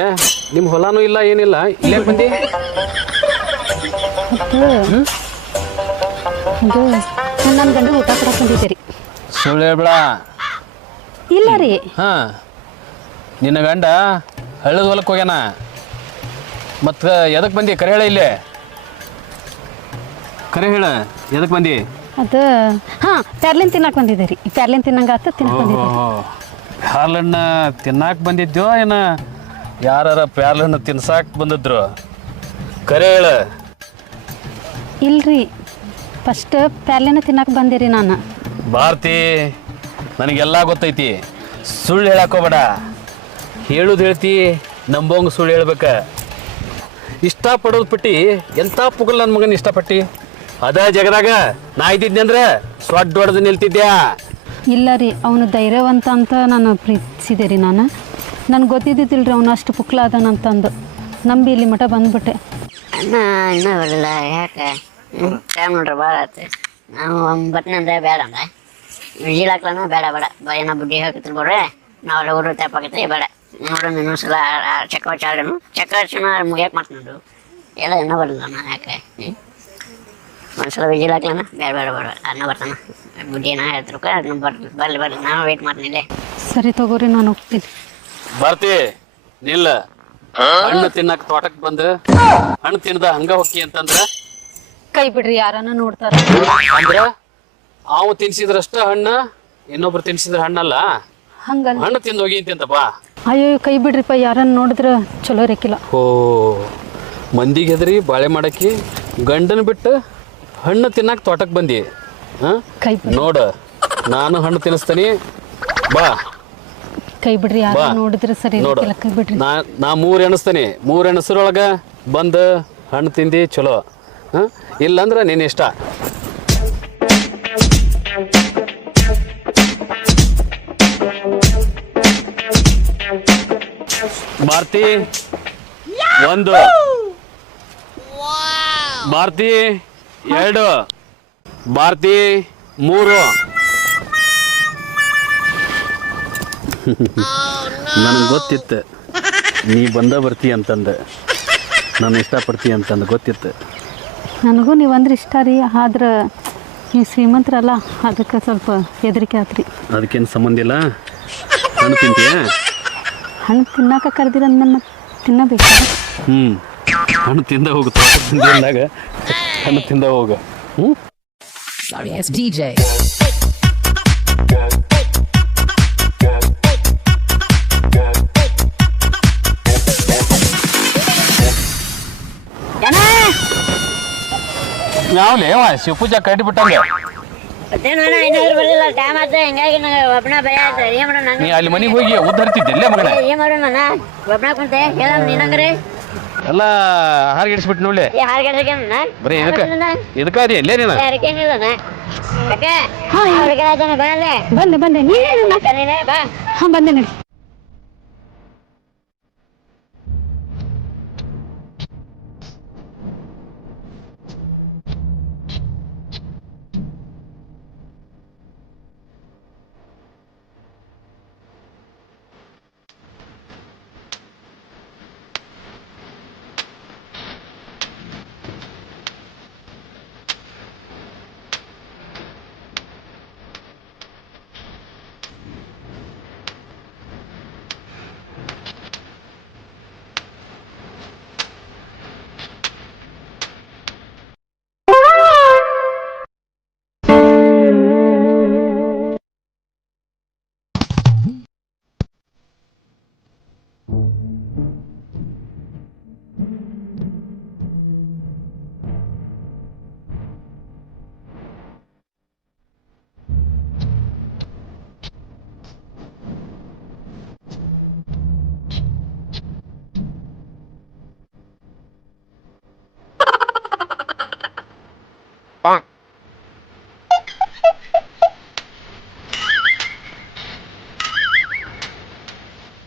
ನಿಮ್ಮ ಹೊಲಾನು ಇಲ್ಲ ಏನಿಲ್ಲ ಇಲ್ಲೇ ಬಂದಿ? ಇದು ನನ್ನ ಗಂಡ ಊಟ ಕೊಡಕ್ಕೆ ಬಂದಿದ್ದೀರಿ. ಸುಳ್ಳು ಹೇಳ್ಬೇಡ. ಇಲ್ಲ ರೀ. ಹಾ ನಿನ್ನ ಗಂಡ ಹಳ್ಳದ ಹೊಲಕ್ಕೆ ಹೋಗ್ಯಾನ. ಮತ್ತು ಎದಕ್ಕೆ ಬಂದಿ? ಕರೆ ಹೇಳ. ಇಲ್ಲೇ ಕರೆ ಹೇಳ ಎದಕ್ಕೆ ಬಂದಿ? ಅದು ಹಾಂ ಪ್ಯಾರ್ಲಿನ್ ತಿನ್ನಕ್ಕೆ ಬಂದಿದ್ದೀರಿ. ಪ್ಯಾರ್ಲಿನ್ ತಿನ್ನಂಗೆ ಆತ ತಿನ್ನಕ್ಕೆ ಬಂದಿದ್ದೀರಿ. ಪ್ಯಾರ್ಲಣ್ಣ ತಿನ್ನಾಕ ಬಂದಿದ್ಯೋ ಏನ ಯಾರ ಪ್ಯಾರ್ಲಣ್ಣ ತಿನ್ಸಾಕ್ ಬಂದಿದ್ರು? ಕರೆ ಹೇಳ. ಇಲ್ರಿ ಫಸ್ಟ್ ಪ್ಯಾರ್ಲಿನ ತಿನ್ನಕ್ಕೆ ಬಂದಿರಿ ನಾನು. ಭಾರತಿ ನನಗೆಲ್ಲ ಗೊತ್ತೈತಿ. ಸುಳ್ಳು ಹೇಳಕ್ಕೋಬೇಡ. ಹೇಳುದು ಹೇಳ್ತಿ ನಂಬೋಂಗ ಸುಳ್ಳು ಹೇಳ್ಬೇಕ. ಇಷ್ಟಪಡೋದು ಪಟ್ಟಿ ಎಂಥ ಪುಗಲ್ ನನ್ನ ಮಗನ ಇಷ್ಟಪಟ್ಟಿ. ಅದ ಜಗದಾಗ ನಾ ಇದ್ದಿದ್ದೆ ಅಂದ್ರೆ ಸ್ವಡ್ ಹೊಡೆದು ನಿಲ್ತಿದ್ಯಾ? ಇಲ್ಲ ರೀ ಅವನು ಧೈರ್ಯವಂತ ಅಂತ ನಾನು ಪ್ರೀತಿಸಿದೆ ರೀ. ನನಗೆ ಗೊತ್ತಿದ್ದಿದ್ದಿಲ್ಲ ರೀ ಅವನು ಅಷ್ಟು ಪುಕ್ಲ ಅದಾನಂತಂದು ನಂಬಿ ಇಲ್ಲಿ ಮಠ ಬಂದ್ಬಿಟ್ಟೆ. ಇನ್ನೂ ಬರಲಿಲ್ಲ ಯಾಕೆ? ಟೈಮ್ ನೋಡ್ರಿ ಭಾಳ ಆಯ್ತು. ನಾವು ಬರ್ತನಂದ್ರೆ ಬೇಡ ಅಂದ್ರೆ ವಿಜಿಲಾಕ್ಲನ ಬೇಡ ಏನೋ ಬುಡ್ಡಿ ಹಾಕಿದ್ರು ಬರ್ರೆ ನಾವೆಲ್ಲ ಊರು ತಪ್ಪಾಗೈತೆ ಬೇಡ. ನೋಡೋಣ ಇನ್ನೊಂದ್ಸಲ ಚಕ್ರವರ್ಚನ ಮುಗಿಯಕ್ಕೆ ಮಾಡ್ತೀನಿ. ಎಲ್ಲ ಇನ್ನೂ ಬರಲಿಲ್ಲ ನಾನು ಯಾಕೆ? ಒಂದ್ಸಲ ವಿಜಿಲಾಕ್ಲನ ಬೇಡ ಅನ್ನ ಬರ್ತಾನ ಬುಡ್ಡಿ ಏನೋ ಹೇಳ್ತಿರು ಅದನ್ನ ಬರ್ಲಿ ನಾನು ವೆಯ್ಟ್ ಮಾಡ್ತೀನಿ. ಸರಿ ತಗೋರಿ ನಾನು ಹೋಗ್ತೀನಿ. ಭಾರತಿ ನಿಲ್ಲ. ಹಣ್ಣು ತಿನ್ನಕ್ ತೋಟಕ್ಕೆ ಬಂದು ಹಣ್ಣು ತಿನ್ನದ ಹಂಗ ಹೊಕ್ಕಿ ಅಂತಂದ್ರ ಕೈ ಬಿಡ್ರಿ ಯಾರನ್ನ ನೋಡ್ತಾರ ಅಂದ್ರ ಅವು ತಿನ್ಸಿದ್ರಷ್ಟ ಹಣ್ಣ ಇನ್ನೊಬ್ರು ತಿನ್ಸಿದ್ರ ಹಣ್ಣಲ್ಲ. ಹಂಗಲ್ಲ ಹಣ್ಣು ತಿಂದು ಹೋಗಿ ಅಂತಪ್ಪ. ಅಯ್ಯೋ ಕೈ ಬಿಡ್ರಿಪ್ಪ ಯಾರನ್ನ ನೋಡಿದ್ರ ಚಲೋ ರೇಕಿಲ್ಲ. ಓ ಮಂದಿಗೆ ಹೆದರಿ ಬಾಳೆ ಮಾಡಕ್ಕೆ ಗಂಡನ ಬಿಟ್ಟು ಹಣ್ಣು ತಿನ್ನಕ್ ತೋಟಕ್ಕೆ ಬಂದಿ. ಕೈ ನೋಡ ನಾನು ಹಣ್ಣು ತಿನ್ನಿಸ್ತೀನಿ ಬಾ. ಕೈ ಬಿಡ್ರಿ ಯಾರ ನೋಡಿದ್ರೆ ಸರಿ ನೋಡು ರೇಕಿಲ್ಲ. ಕೈ ಬಿಡ್ರಿ. ನಾ 3 ಎಣಿಸ್ತೀನಿ. 3 ಎಣಸರೊಳಗ ಬಂದು ಹಣ್ಣು ತಿಂದಿ ಚಲೋ. ಇಲ್ಲಂದ್ರೆ ನೀನು ಇಷ್ಟ. ಭಾರತಿ 1, ಭಾರತಿ 2, ಭಾರತಿ 3. ನನಗೆ ಗೊತ್ತಿತ್ತು ನೀ ಬರ್ತಿ ಅಂತಂದು ನಾನು ಇಷ್ಟಪಡ್ತಿ ಅಂತಂದು ಗೊತ್ತಿತ್ತು. ನನಗೂ ನೀವಂದ್ರೆ ಇಷ್ಟ ರೀ. ಆದ್ರೆ ನೀವು ಶ್ರೀಮಂತರಲ್ಲ ಅದಕ್ಕೆ ಸ್ವಲ್ಪ ಹೆದರಿಕೆ ಆತ್ರಿ. ಅದಕ್ಕೇನು ಸಂಬಂಧ ಇಲ್ಲ. ಹಣ್ಣು ತಿಂತೀಯ? ಹಣ್ಣು ತಿನ್ನಾಕ ಕರೆದಿರ ನನ್ನ ತಿನ್ನಬೇಕಾ? ಹಣ್ಣು ತಿಂದ ಹೋಗು. ತೋಟಕ್ಕೆ ತಿಂದಿ ಅಂದಾಗ ಹಣ್ಣು ತಿಂದ ಹೋಗು. Sorry, it's DJ. ಯಾವ್ಲೇ ಶಿವಪೂಜಾ ಕಟ್ಟಿ ಬಿಟ್ಟಂಗೆ ಮತ್ತೇನು ಏನಾದ್ರು ಬರಲಿಲ್ಲ ಟೈಮ್ ಆಯ್ತು ಹಿಂಗಾಗಿ ನಂಗೆ ಒಬ್ಬನ ಭಯ ಆಯ್ತು ಏನ್ ಮಾಡೋಣ ನೀ ಅಲ್ಲಿ ಮನೆಗೆ ಹೋಗಿ ಉದ್ದರ್ತಿದ್ದಿಲ್ಲ ಮಗನ ಏನ್ ಮಾಡೋಣ ನಾನು ಒಬ್ಬನ ಕುಂತೆ ಹೇಳ ನೀನಂಗ್ರಿ ಎಲ್ಲ ಹಾರ್ಗಿಡಿಸ್ಬಿಟ್ಟು ನೋಡಿ ಹಾರ್ಗೆಡ್ಸಕ್ಕೆ ಬರೀ ಇದಕ್ಕಾದಿ ಎಲ್ಲೇ ನೀನು ಯಾರಿಗೇನಿಲ್ಲ ಅವ್ರಿಗೆ ಬರಲ್ಲೇ ಬಂದೆ ನೀನೇ ಬಾ ಹಾಂ ಬಂದೆ ನಡಿ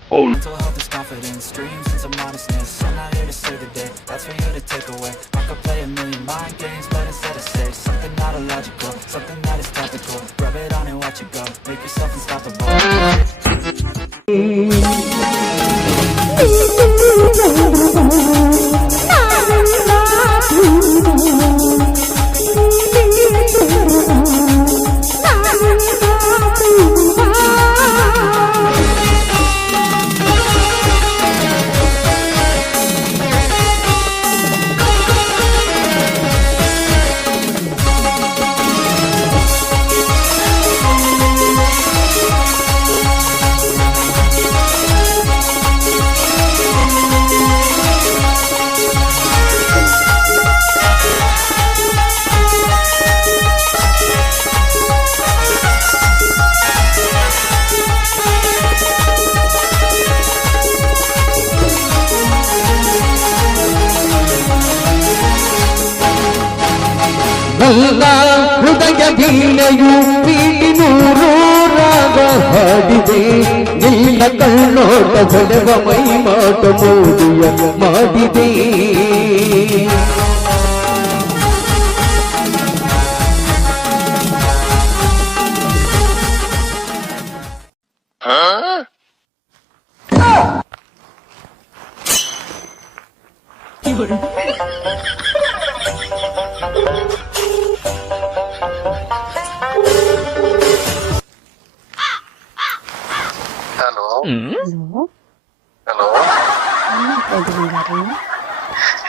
Mental health is confidence, dreams and some honestness. I'm not here to save the day, that's for you to take away. I could play a million mind games, but instead I say something not illogical, something that is topical. Rub it on and watch it go, make yourself unstoppable. ನನ್ನ ಹೃದಯ ವೀಣೆಯು ಪೀಟಿ ನೂರು ರಾಗ ಹಾಡಿದೆ ನಿನ್ನ ಕಣ್ಣೋಟ ಹೊಡೆವ ಮೈ ಮಾಟ ಮೋಡಿಯ ಮಾಡಿದೆ hello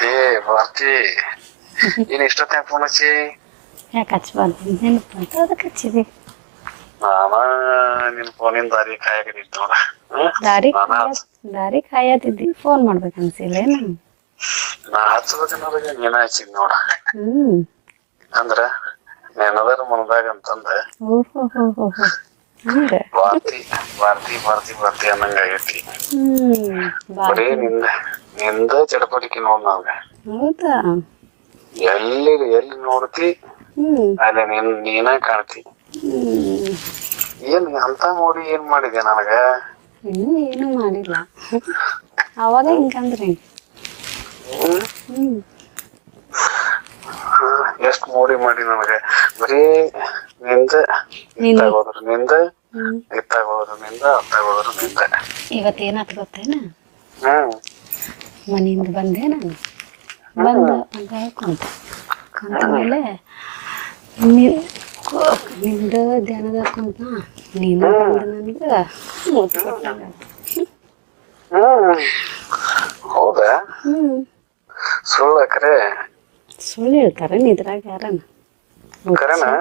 ಏ ಭಾರತಿ ಏನ್ ಇಷ್ಟೊತ್ತ ಫೋನ್ ಹಚ್ಚಿ ಯಾಕೆ ಹಚ್ಬಾರ್ದು ನೆನಪಂತ ಅದಕ್ಕೆ ಹಚ್ಚಿದೆ ನಾನ ನಿನ್ ಫೋನಿನ ದಾರಿ ಕಾಯಾಗಿತ್ತು ನೋಡ ದಾರಿ ಕಾಯತಿದ್ದಿ ಫೋನ್ ಮಾಡ್ಬೇಕು ಅನ್ಸಿಲ್ಲ ನಾನು ನಾ ಹಚ್ಚಬೇಕನ್ನೋದಾಗ ನೀನ ಹಚ್ಚಿದ್ ನೋಡ ಅಂದ್ರ ನೆನದರ ಮನದಾಗ ಅಂತಂದ ಓಹೋ ಭಾರತಿ ಭಾರತಿ ಭಾರತಿ ಭಾರತಿ ಅನ್ನಂಗ ಆಗೈತಿ ಬರೀ ನಿಂದ ಚಡಪಟಿಕೆ ನೋಡ್ ನಾವ್ ಹೌದಾ ಎಲ್ಲಿ ನೋಡ್ತಿ ಅಲ್ಲಿ ನೀನ ಕಾಣ್ತಿ ಏನ್ ಅಂತ ನೋಡಿ ಏನ್ ಮಾಡಿದೆ ನನಗ ಇನ್ನೂ ಏನು ಮಾಡಿಲ್ಲ ಅವಾಗ ಹಿಂಗಂದ್ರಿ ಎಷ್ಟ್ ಮೋಡಿ ಮಾಡಿ ನನಗ ಬರೀ ನಿಂದ ಇತ್ತಾಗೋದ್ರ ನಿಂದ ಇತ್ತಾಗೋದ್ರ ನಿಂದ ಅತ್ತಾಗೋದ್ರ ನಿಂದ ಇವತ್ತೇನಾತ್ ಗೊತ್ತೇನ ಮನೆಯಿಂದ ಬಂದೆ ನಾನು ಬಂದ ಕುಂತ ಮೇಲೆ ನಿಂದ ಧ್ಯಾನದ ಕುಂತ ನೀನು ಬಂದ ನನಗೆ ಮುತ್ತು ಕೊಟ್ಟಂಗ ಹೌದಾ ಸುಳ್ಳ ಕರೆ ಸುಳ್ಳು ಹೇಳ್ತಾರೆ ನಿದ್ರಾಗ ಯಾರನ ಕರೆನಾ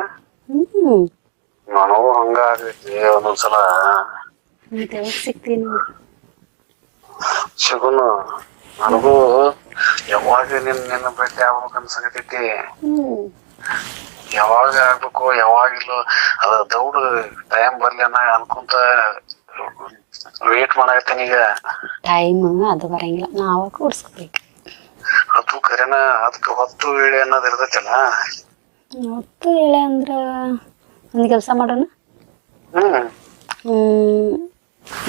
ನನಗೂ ಹಂಗ ಆಗೈತಿ ಒಂದೊಂದ್ಸಲ ಮತ್ತೆ ಯಾವಾಗ ಸಿಗ್ತೀನಿ ಶಿಗುನು ನನಗೂ ಯಾವಾಗ ನಿನ್ನ ಭೇಟಿ ಆಗ್ಬೇಕು ಅನ್ಸಕತೈತಿ ಯಾವಾಗ ಆಗ್ಬೇಕು ಯಾವಾಗಿಲ್ಲೋ ಅದ ದೌಡ್ ಟೈಮ್ ಬರ್ಲೇನ ಅನ್ಕೊಂತ ವೇಟ್ ಮಾಡಾಕತ್ತೇನೆ ಈಗ. ಟೈಮ್ ಅದು ಬರಂಗಿಲ್ಲ, ನಾವ ಕೂಡ್ಸ್ಕೋಬೇಕು. ಅದು ಕರೆನ ಅದಕ್ಕೆ ಹೊತ್ತು ವೇಳೆ ಅನ್ನೋದು ಇರ್ತೈತಲ್ಲ. ಹೊತ್ತು ಹೇಳೆ ಅಂದ್ರೆ ಒಂದು ಕೆಲಸ ಮಾಡೋಣ.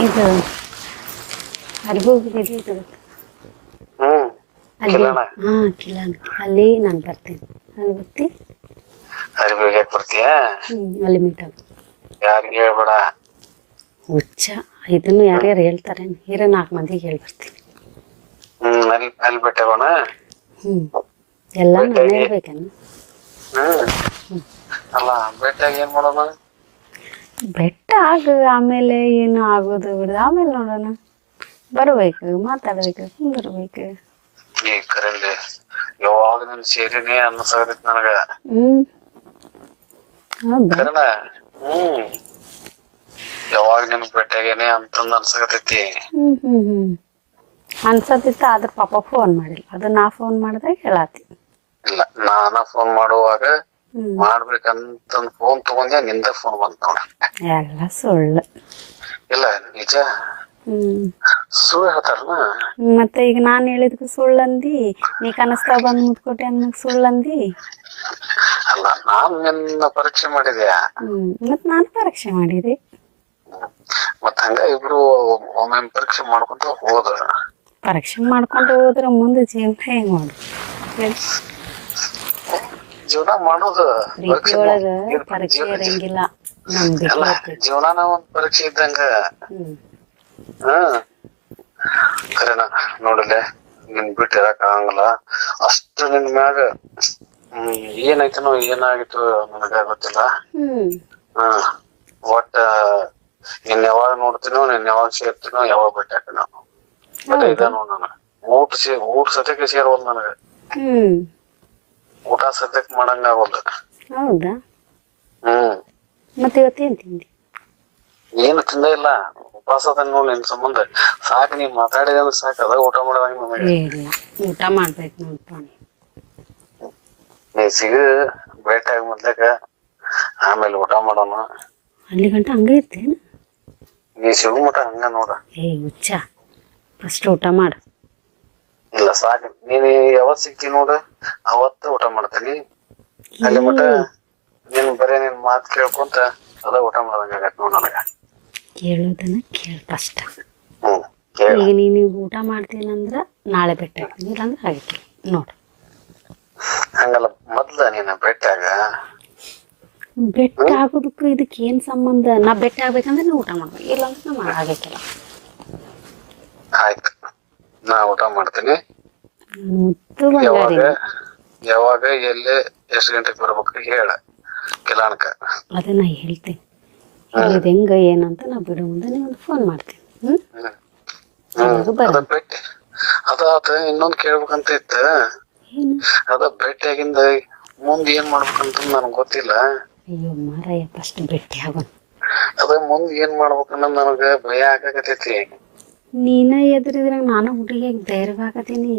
ಇದು ಅರಿವು ಅಲ್ಲಿ ಕಿಲಾನ ಅಲ್ಲಿ ನಾನು ಬರ್ತೇನೆ. ಅಲ್ಲಿ ಬರ್ತಿ ಅರಿವಿಗೆ ಬರ್ತೀಯ? ಅಲ್ಲಿ ಮೀಟ್ ಆಗ. ಯಾರಿಗೆ ಹೇಳ್ಬೇಡ. ಹುಚ್ಚ ಇದನ್ನು ಯಾರ್ಯಾರು ಹೇಳ್ತಾರೆ ಇರೋ 4 ಮಂದಿಗೆ ಹೇಳಿ ಬರ್ತೀನಿ. ಅಲ್ಲಿ ಬೆಟ್ಟಗೋಣ. ಎಲ್ಲ ನಾನು ಹೇಳ್ಬೇಕೇನು? ಅಲ್ಲ ಬೆಟ್ಟಾಗ ಏನ್ ಮಾಡೋಣ? ಬೆಟ್ಟ ಆಗ ಆಮೇಲೆ ಏನು ಆಗೋದು ಬಿಡೋದು ಆಮೇಲೆ ನೋಡೋಣ. ಬರ್ಬೇಕು, ಮಾತಾಡ್ಬೇಕು, ಕುಂದಿರ್ಬೇಕು. ಈ ಕರೆಂದೆ ಯಾವಾಗ ನನ್ ಸೇರಿನೇ ಅನ್ನಿಸಾಗತೈತಿ ನನಗ. ಕರೆನ ಯಾವಾಗ ನಿನ್ ಬೆಟ್ಟಾಗೇನೆ ಅಂತಂದ್ ಅನ್ಸಾಗತೈತಿ. ಅನ್ಸತ್ತಿತ್ತ. ಆದ್ರೆ ಪಾಪ ಫೋನ್ ಮಾಡಿಲ್ಲ. ಅದು ನಾ ಫೋನ್ ಮಾಡಿದಾಗ ಹೇಳತ್ತಿ. ಇಲ್ಲ ನಾನ ಫೋನ್ ಮಾಡುವಾಗ ಮಾಡ್ಬೇಕಂತ ಫೋನ್ ತಗೊಂಡೆ, ನಿಂದ ಫೋನ್ ಬಂತ ನೋಡ. ಎಲ್ಲ ಸುಳ್ಳು. ಇಲ್ಲ ನಿಜ. ಸುಳ್ಳು ಹೇಳ್ತಾರಲ್ಲ. ಮತ್ತೆ ಈಗ ನಾನು ಹೇಳಿದ್ಕು ಸುಳ್ಳಂದಿ, ನೀ ಕನಸ್ತಾ ಬಂದ್ ಮುದ್ಕೊಟ್ಟೆ ಅನ್ನಕ್ ಸುಳ್ಳಂದಿ. ಅಲ್ಲ ನಾನ್ ನಿನ್ನ ಪರೀಕ್ಷೆ ಮಾಡಿದೆ. ಮತ್ ನಾನು ಪರೀಕ್ಷೆ ಮಾಡಿದೆ. ಮತ್ತ ಹಂಗ ಇಬ್ರು ಒಮ್ಮೆ ಪರೀಕ್ಷೆ ಮಾಡ್ಕೊಂತ ಹೋದ. ಪರೀಕ್ಷೆ ಮಾಡ್ಕೊಂಡು ಹೋದ್ರೆ ಮುಂದೆ ಜೀವನ ಹೆಂಗ್ ಮಾಡು? ಜೀವನ ಮಾಡೋದು ಪ್ರೀತಿ ಒಳಗ ಪರೀಕ್ಷೆ ಇರಂಗಿಲ್ಲ. ಜೀವನಾನ ಒಂದ್ ಪರೀಕ್ಷೆ ಇದ್ದಂಗ. ಕರೆನ ನೋಡಲೆ ನಿನ್ ಬಿಟ್ಟು ಇರಕ್ ಆಗಂಗಿಲ್ಲ. ಅಷ್ಟು ನಿನ್ ಮ್ಯಾಗ ಏನಾಯ್ತನೋ ಏನಾಗಿತ್ತು ನನಗ ಗೊತ್ತಿಲ್ಲ. ಒಟ್ಟ ನಿನ್ ಯಾವಾಗ ನೋಡ್ತೀನೋ, ನಿನ್ ಯಾವಾಗ ಸೇರ್ತೀನೋ, ಯಾವಾಗ ಬಿಟ್ಟು ಹಾಕಿನೋ ಇದ ನೋಡ್. ನಾನು ಊಟ ಸದ್ಯಕ್ಕೆ ಸೇರ್ವಲ್ ನನಗ. ಊಟ ಸದ್ಯಕ್ ಮಾಡಂಗ ಆಗೋದು. ಹೌದಾ? ಮತ್ತೆ ಇವತ್ತೇನ್ ತಿಂದಿ? ಏನು ತಿಂದ ಇಲ್ಲ, ಉಪವಾಸ ಅದ ನೋಡ್. ನಿನ್ ಸಂಬಂಧ ಸಾಕು, ನೀ ಮಾತಾಡಿದ ಅಂದ್ರೆ ಸಾಕು. ಅದ ಊಟ ಮಾಡಿದಂಗ ನನಗೆ. ಊಟ ಮಾಡ್ಬೇಕು ನೋಡ್ಪ. ನೀ ಸಿಗ ಭೇಟಿಯಾಗ ಮೊದ್ಲಕ, ಆಮೇಲೆ ಊಟ ಮಾಡೋಣ. ಅಲ್ಲಿ ಗಂಟ ಹಂಗ ಇರ್ತೇನ? ನೀ ಸಿಗು ಮಟ ಹಂಗ ನೋಡ. ಹುಚ್ಚ, ಫಸ್ಟ್ ಊಟ ಮಾಡ. ಇಲ್ಲ ಸಾಕು, ನೀನ್ ಯಾವತ್ ಸಿಗ್ತಿ ನೋಡ ಅವತ್ತ ಊಟ ಮಾಡ್ತೀನಿ. ಅಲ್ಲಿ ಮಟ ನೀನ್ ಬರೇ ನಿನ್ ಮಾತ್ ಕೇಳ್ಕೊಂತ ಅದ ಊಟ ಮಾಡ್ದಂಗ ಆಗತ್ ನೋಡ್ ನನಗ. ಕೇಳೋದನ್ನ ಕೇಳ ಫಸ್ಟ್. ಈಗ ನೀನು ಊಟ ಮಾಡ್ತೀನಂದ್ರ ನಾಳೆ ಬೆಟ್ಟ ಹಾಕ್ತೀನಿ, ಇಲ್ಲಾಂದ್ರೆ ಆಗಿತ್ತು ನೋಡು. ಹಂಗಲ್ಲ, ಮೊದ್ಲ ನೀನ ಬೆಟ್ಟಾಗ. ಬೆಟ್ಟ ಆಗೋದಕ್ಕೂ ಇದಕ್ಕೆ ಏನ್ ಸಂಬಂಧ? ನಾ ಬೆಟ್ಟ ಆಗ್ಬೇಕಂದ್ರೆ ನಾ ಊಟ ಮಾಡ್ಬೇಕು, ಇಲ್ಲಾಂದ್ರೆ ನಾ ಆಗಕ್ಕಿಲ್ಲ. ಆಯ್ತು, ನಾ ಊಟ ಮಾಡ್ತೀನಿ. ಯಾವಾಗ ಎಲ್ಲಿ ಎಷ್ಟು ಗಂಟೆಗೆ ಬರ್ಬೇಕು ಹೇಳ ಕಿಲಾನಕ. ಅದನ್ನ ಹೇಳ್ತೀನಿ. ಇದು ಹೆಂಗ ಏನಂತ ನಾ ಬಿಡೋ ಮುಂದೆ ನೀವು ಫೋನ್ ಮಾಡ್ತೀನಿ. ಅದ ಇನ್ನೊಂದ್ ಕೇಳ್ಬೇಕಂತ ಇತ್ತ. ಅದ ಭೇಟಿಯಾಗಿಂದ ಮುಂದ್ ಏನ್ ಮಾಡ್ಬೇಕಂತ ನನಗ್ ಗೊತ್ತಿಲ್ಲ. ಅಯ್ಯೋ ಮಾರಾಯ, ಫಸ್ಟ್ ಭೇಟಿ ಆಗೋಣ. ಅದ ಮುಂದ್ ಏನ್ ಮಾಡ್ಬೇಕನ್ನೋದ್ ನನಗ ಭಯ ಆಗಾಕತೈತಿ. ನೀನ ಎದುರಿದ್ರಾಗ ನಾನು ಹುಡುಗಿಯಾಗಿ ಧೈರ್ಯವಾಗತೀನಿ.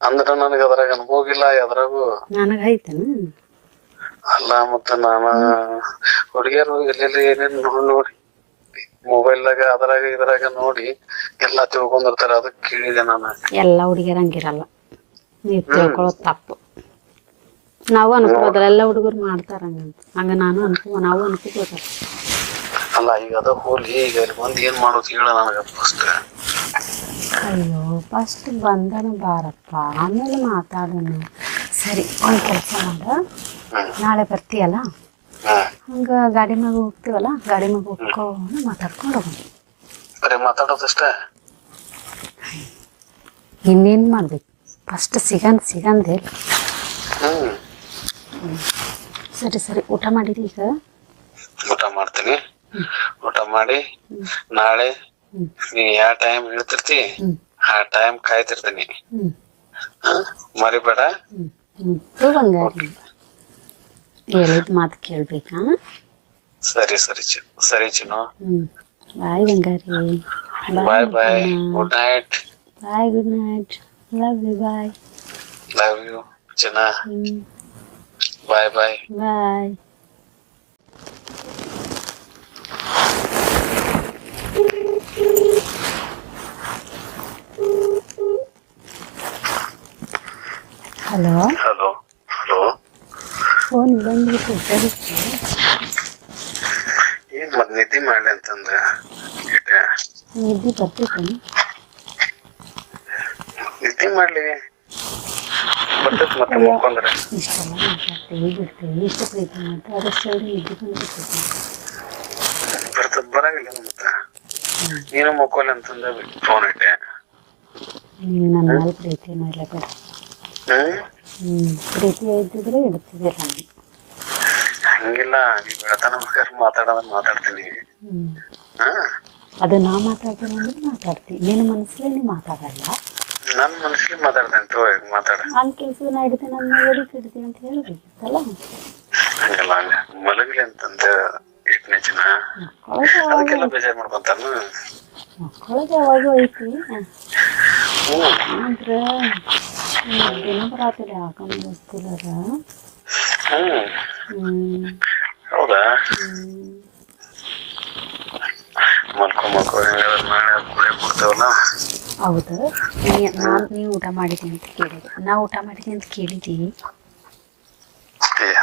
ಅಂದ್ರ ನನಗ ಅದ್ರಾಗ ಅನುಭವ ಇಲ್ಲ ಎದ್ರಾಗು. ನನಗ ಐತನ? ಅಲ್ಲ ಮತ್ತ ನಾನ ಹುಡುಗಿಯರು ಎಲ್ಲೆಲ್ಲಿ ಏನೇನ್ ನೋಡಿ ಮೊಬೈಲ್ದಾಗ ಅದ್ರಾಗ ಇದ್ರಾಗ ನೋಡಿ ಎಲ್ಲಾ ತಿಳ್ಕೊಂಡಿರ್ತಾರ. ಅದಕ್ ಕೇಳಿದೆ ನಾನು. ಎಲ್ಲಾ ಹುಡುಗಿಯರ ಹಂಗಿರಲ್ಲ, ನೀವು ತಿಳ್ಕೊಳ್ಳೋದು ತಪ್ಪು. ನಾವು ಅನ್ಕೋದ್ರ ಎಲ್ಲ ಹುಡುಗರು ಮಾಡ್ತಾರ ಹಂಗ ನಾನು ನಾವು ಅನ್ಕೋಬೋದ. ಅಲ್ಲ ಈಗ ಅದ ಹೋಲಿ, ಈಗ ಅಲ್ಲಿ ಬಂದ್ ಏನ್ ಮಾಡೋದು ಹೇಳ ನನಗ ಫಸ್ಟ್. ಅಯ್ಯೋ ಫಸ್ಟ್ ಬಂದನ ಬಾರಪ್ಪ, ಆಮೇಲೆ ಮಾತಾಡೋಣ. ಸರಿ, ಒಂದ್ ಕೆಲಸ ಮಾಡ, ನಾಳೆ ಬರ್ತೀಯಲ್ಲ, ಹಂಗ ಗಾಡಿ ಮ್ಯಾಗ ಹೋಗ್ತೀವಲ್ಲ, ಗಾಡಿ ಮ್ಯಾಗ ಹೋಗ್ಕೊಂಡು ಮಾತಾಡ್ಕೊಂಡು ಹೋಗೋಣ. ಬರೀ ಮಾತಾಡೋದಷ್ಟ? ಇನ್ನೇನ್ ಮಾಡ್ಬೇಕು? ಫಸ್ಟ್ ಸಿಗಂದೆ. ಸರಿ ಸರಿ, ಊಟ ಮಾಡಿರಿ ಈಗ? ಊಟ ಮಾಡ್ತೀನಿ. ಊಟ ಮಾಡಿ ನಾಳೆ ನೀ ಯಾವ ಟೈಮ್ ಹೇಳ್ತಿರ್ತಿ ಆ ಟೈಮ್ ಕಾಯ್ತಿರ್ತೀನಿ. ಮರಿಬೇಡ. ಬಂಗಾರಿ, ಹೇಳಿದ ಮಾತು ಕೇಳ್ಬೇಕಾ? ಸರಿ ಸರಿ ಸರಿ ಚಿನ್ನು. ಬಾಯ್ ಬಂಗಾರಿ. Bye bye. Good night. Bye, good night. Love you. Bye. Love you. ಚೆನ್ನ bye bye. Bye. Hello hello hello. Phone ಬಂದ್ಬಿಟ್ಟು ಏನ್ ಮತ್ ನಿದ್ದೆ ಮಾಡ್ಲಿ ಅಂತಂದ್ರೆ ನಿದ್ದೆ ಬರ್ತೈತೆ. ನಿದ್ದೆ ಮಾಡ್ಲಿ ಬರ್ತೈತಿ ಮತ್ತೆ ಮುಕ್ಕೊಂಡ್ರೆ. ಇಷ್ಟೆಲ್ಲ ಮಾತಾಡ್ತೀವಿ ಬಿಡ್ತೀವಿ, ಇಷ್ಟು ಪ್ರೀತಿ ಮಾಡ್ತೀವಿ, ಅದಷ್ಟು ಹೇಳಿ ನಿದ್ದೆ ಬಂದ್ಬಿಡ್ತೈತೆ. ಬರಂಗಿಲ್ಲ ಮತ್ತ ನೀನು ಮುಕ್ಕೋಲಿ ಅಂತಂದ ಫೋನ್ ಇಟ್ಟೆ. ನೀವು ನನ್ನ ಮೇಲೆ ಪ್ರೀತಿನೂ ಇಲ್ಲ ಬೇಡ. ಪ್ರೀತಿ ಇದ್ದಿದ್ರೆ ಇಡ್ತಿದ್ದಿಲ್ಲ ನಾನು. ಹಂಗಿಲ್ಲ, ನೀವ್ ಹೇಳ್ತಾನ ಮಾತಾಡ್ತೀನಿ. ಅದು ನಾ ಮಾತಾಡ್ತೀನಿ ಅಂದ್ರೆ ಮಾತಾಡ್ತೀನಿ, ನಿನ್ನ ಮನಸ್ಸಲ್ಲಿ ನೀ ಮಾತಾಡಲ್ಲ. ನನ್ನ ಮನಸ್ಸಿಗೆ ಮಾತಾಡ್ತೇನೆ ಮಾತಾಡ. ನನ್ನ ಕೆಲಸ ನಾ ಇಡ್ತೀನಿ, ನನ್ನ ಎದಕ್ಕೆ ಇಡ್ತೀನಿ ಅಂತ ಹೇಳ್ಬೇಕಲ್ಲ. ಹಂಗಲ್ಲ, ಹಂಗ ಮಲಗಲಿ ಅಂತಂದ ಇಟ್ನೆ ಚೆನ್ನ. ಅದಕ್ಕೆಲ್ಲ ಬೇಜಾರ್ ಮಾಡ್ಕೊಂತಾನ. ಮಕ್ಕಳಿಗೆ ಯಾವಾಗೂ ಐತಿ ಆದ್ರೆ ದಿನ ಬರತ್ತಿಲ್ಲ ಯಾಕಂದ್ರೆ ಗೊತ್ತಿಲ್ಲದ. ಹೌದಾ? ಮಲ್ಕೊ ಕುಡಿಯ ಬಿಡ್ತೇವಲ್ಲ. ಹೌದು, ನೀವು ಊಟ ಮಾಡಿದ್ದೀನಿ ಅಂತ ಕೇಳಿದೆ, ನಾ ಊಟ ಮಾಡಿದ್ದೀನಿ ಅಂತ ಕೇಳಿದ್ದೀವಿ.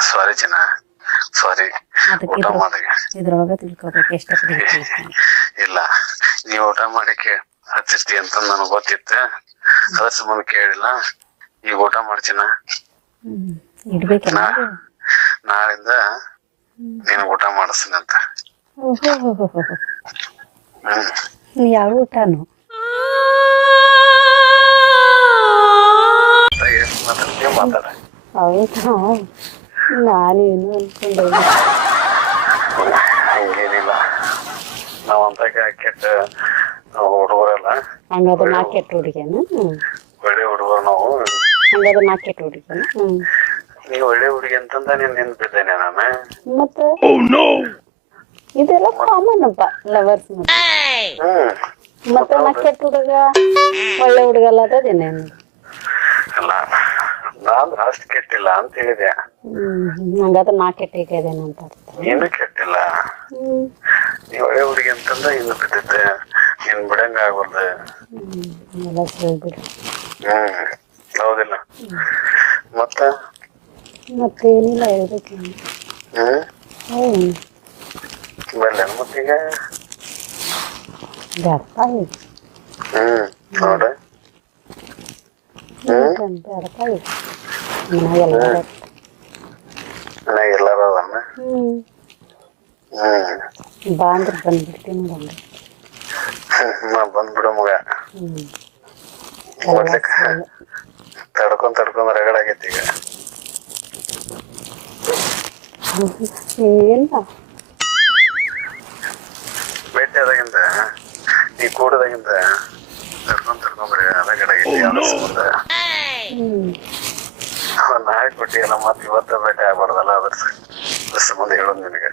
ಸಾರಿ ಚೆನ್ನ, ಸಾರಿ. ಅದಕ್ಕೆ ಇದ್ರೊಳಗೆ ತಿಳ್ಕೊಬೇಕು ಎಷ್ಟು ಪ್ರೀತಿ. ಇಲ್ಲ, ನೀವು ಊಟ ಮಾಡಕ್ಕೆ ಹಚ್ಚಿರ್ತಿ ಅಂತ ನನಗೆ ಗೊತ್ತಿತ್ತು, ಅದ್ರ ಸಂಬಂಧ ಕೇಳಿಲ್ಲ. ಈಗ ಊಟ ಮಾಡ್ತೀನ, ಇಡ್ಬೇಕಲ್ಲ. ನಾಳಿಂದ ನೀನು ಊಟ ಮಾಡಿಸ್ತೀನಿ ಅಂತ. ಯಾವ ಊಟನು ಮಾತಾಡ. ಹೌದಾ? ನಾನೇನು ಅನ್ಕೊಂಡೆ. ಹಂಗೇನಿಲ್ಲ, ನಾವಂತ ಕೆಟ್ಟ ಹುಡುಗರಲ್ಲ. ಹಂಗಾದ್ರೆ ನಾ ಕೆಟ್ಟ ಹುಡುಗಿಯನು? ಒಳ್ಳೆ ಹುಡುಗರು ನಾವು. ಹಂಗಾದ್ರೆ ನಾ ಕೆಟ್ಟ ಹುಡುಗಿಯನು? ನೀ ಒಳ್ಳೆ ಹುಡುಗಿ ಅಂತಂದ ನೀನ್ ನಿಂತಿದ್ದೇನೆ ನಾನು. ಮತ್ತೆ ಇದೆಲ್ಲ ಕಾಮನ್ ಅಪ್ಪ, ಲವರ್ಸ್. ಮತ್ತೆ ನಾ ಕೆಟ್ಟ ಹುಡುಗ ಒಳ್ಳೆ ಹುಡುಗ ಅಲ್ಲ ಅದೇನೇನು? ಅಲ್ಲ, ನಾನು ಅಷ್ಟು ಕೆಟ್ಟಿಲ್ಲ ಅಂತ ಹೇಳಿದೆ. ಹಂಗಾದ್ರೆ ನಾ ಕೆಟ್ಟ ಇದ್ದೇನೆ ಅಂತ ಅರ್ಥ. ನೀನು ಕೆಟ್ಟಿಲ್ಲ, ನೀ ಒಳ್ಳೆ ಹುಡುಗಿ ಅಂತಂದ ಇನ್ನು ಬಿದ್ದಿದ್ದೆ, ನೀನ್ ಬಿಡಂಗ ಆಗ್ಬಾರ್ದು. ಎಲ್ಲ ಹೇಳ್ಬಿಡು. ಹೌದಿಲ್ಲ? ಮತ್ತೇನಿಲ್ಲ ಹೇಳ್ಬೇಕು. ಬರ್ಲ ಮತ್ತೀಗ? ಬೇಡಪ್ಪ ನೋಡ, ಬೇಡಪ್ಪ ಮನೆಗೆಲ್ಲ ಎಲ್ಲಾರು ಅದನ್ನ. ಬಾ ಅಂದ್ರೆ ಬಂದ್ಬಿಡ್ತೀನಿ ನೋಡಂಗ. ಬಂದ್ಬಿಡು ಮಗ. ತಡ್ಕೊಂಡ್ ರಗಡಾಗೈತಿ ಈಗ. ಏನ ಭೇಟಿ ಆದಾಗಿಂದ, ನೀ ಕೂಡದಾಗಿಂದ ತಡ್ಕೊಂಡ್ ರಗಡಾಗೈತಿ. ಅದ್ರ ಸಂಬಂಧ ನಾಳೆ ಕೊಟ್ಟಿ ಎಲ್ಲ ಮತ್ತೆ ಇವತ್ತ ಭೇಟಿ ಆಗ್ಬಾರ್ದಲ್ಲ, ಅದ್ರ ಸಂಬಂಧ ಹೇಳೋದು ನಿನಗೆ.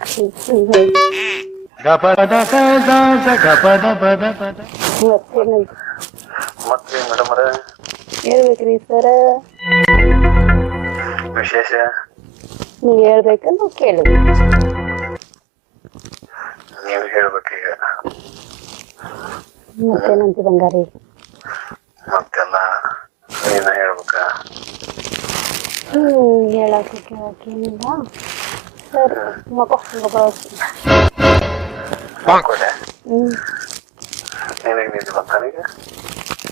ಮತ್ತೆ ಮೇಡಮ್ ಅವರ ಹೇಳ್ಬೇಕ್ರಿ ಸರ, ವಿಶೇಷ ನೀವ್ ಹೇಳ್ಬೇಕ ನಾವು ಕೇಳ್ಬೇಕು. ನೀವು ಹೇಳ್ಬೇಕೀಗ. ಮತ್ತೇನಂತ ಬಂಗಾರಿ? ಮತ್ತೆಲ್ಲ ನೀನ ಹೇಳ್ಬೇಕ. ಹೇಳಕ್ಕೆ ಕೇಳಕ್ಕೇನಿಲ್ಲ. ಸರಿ ಮಕ್ಕೋ ಕೊಡೆ. ನಿನಗೆ ನಿಂತು ಬಂತಾನೀಗ?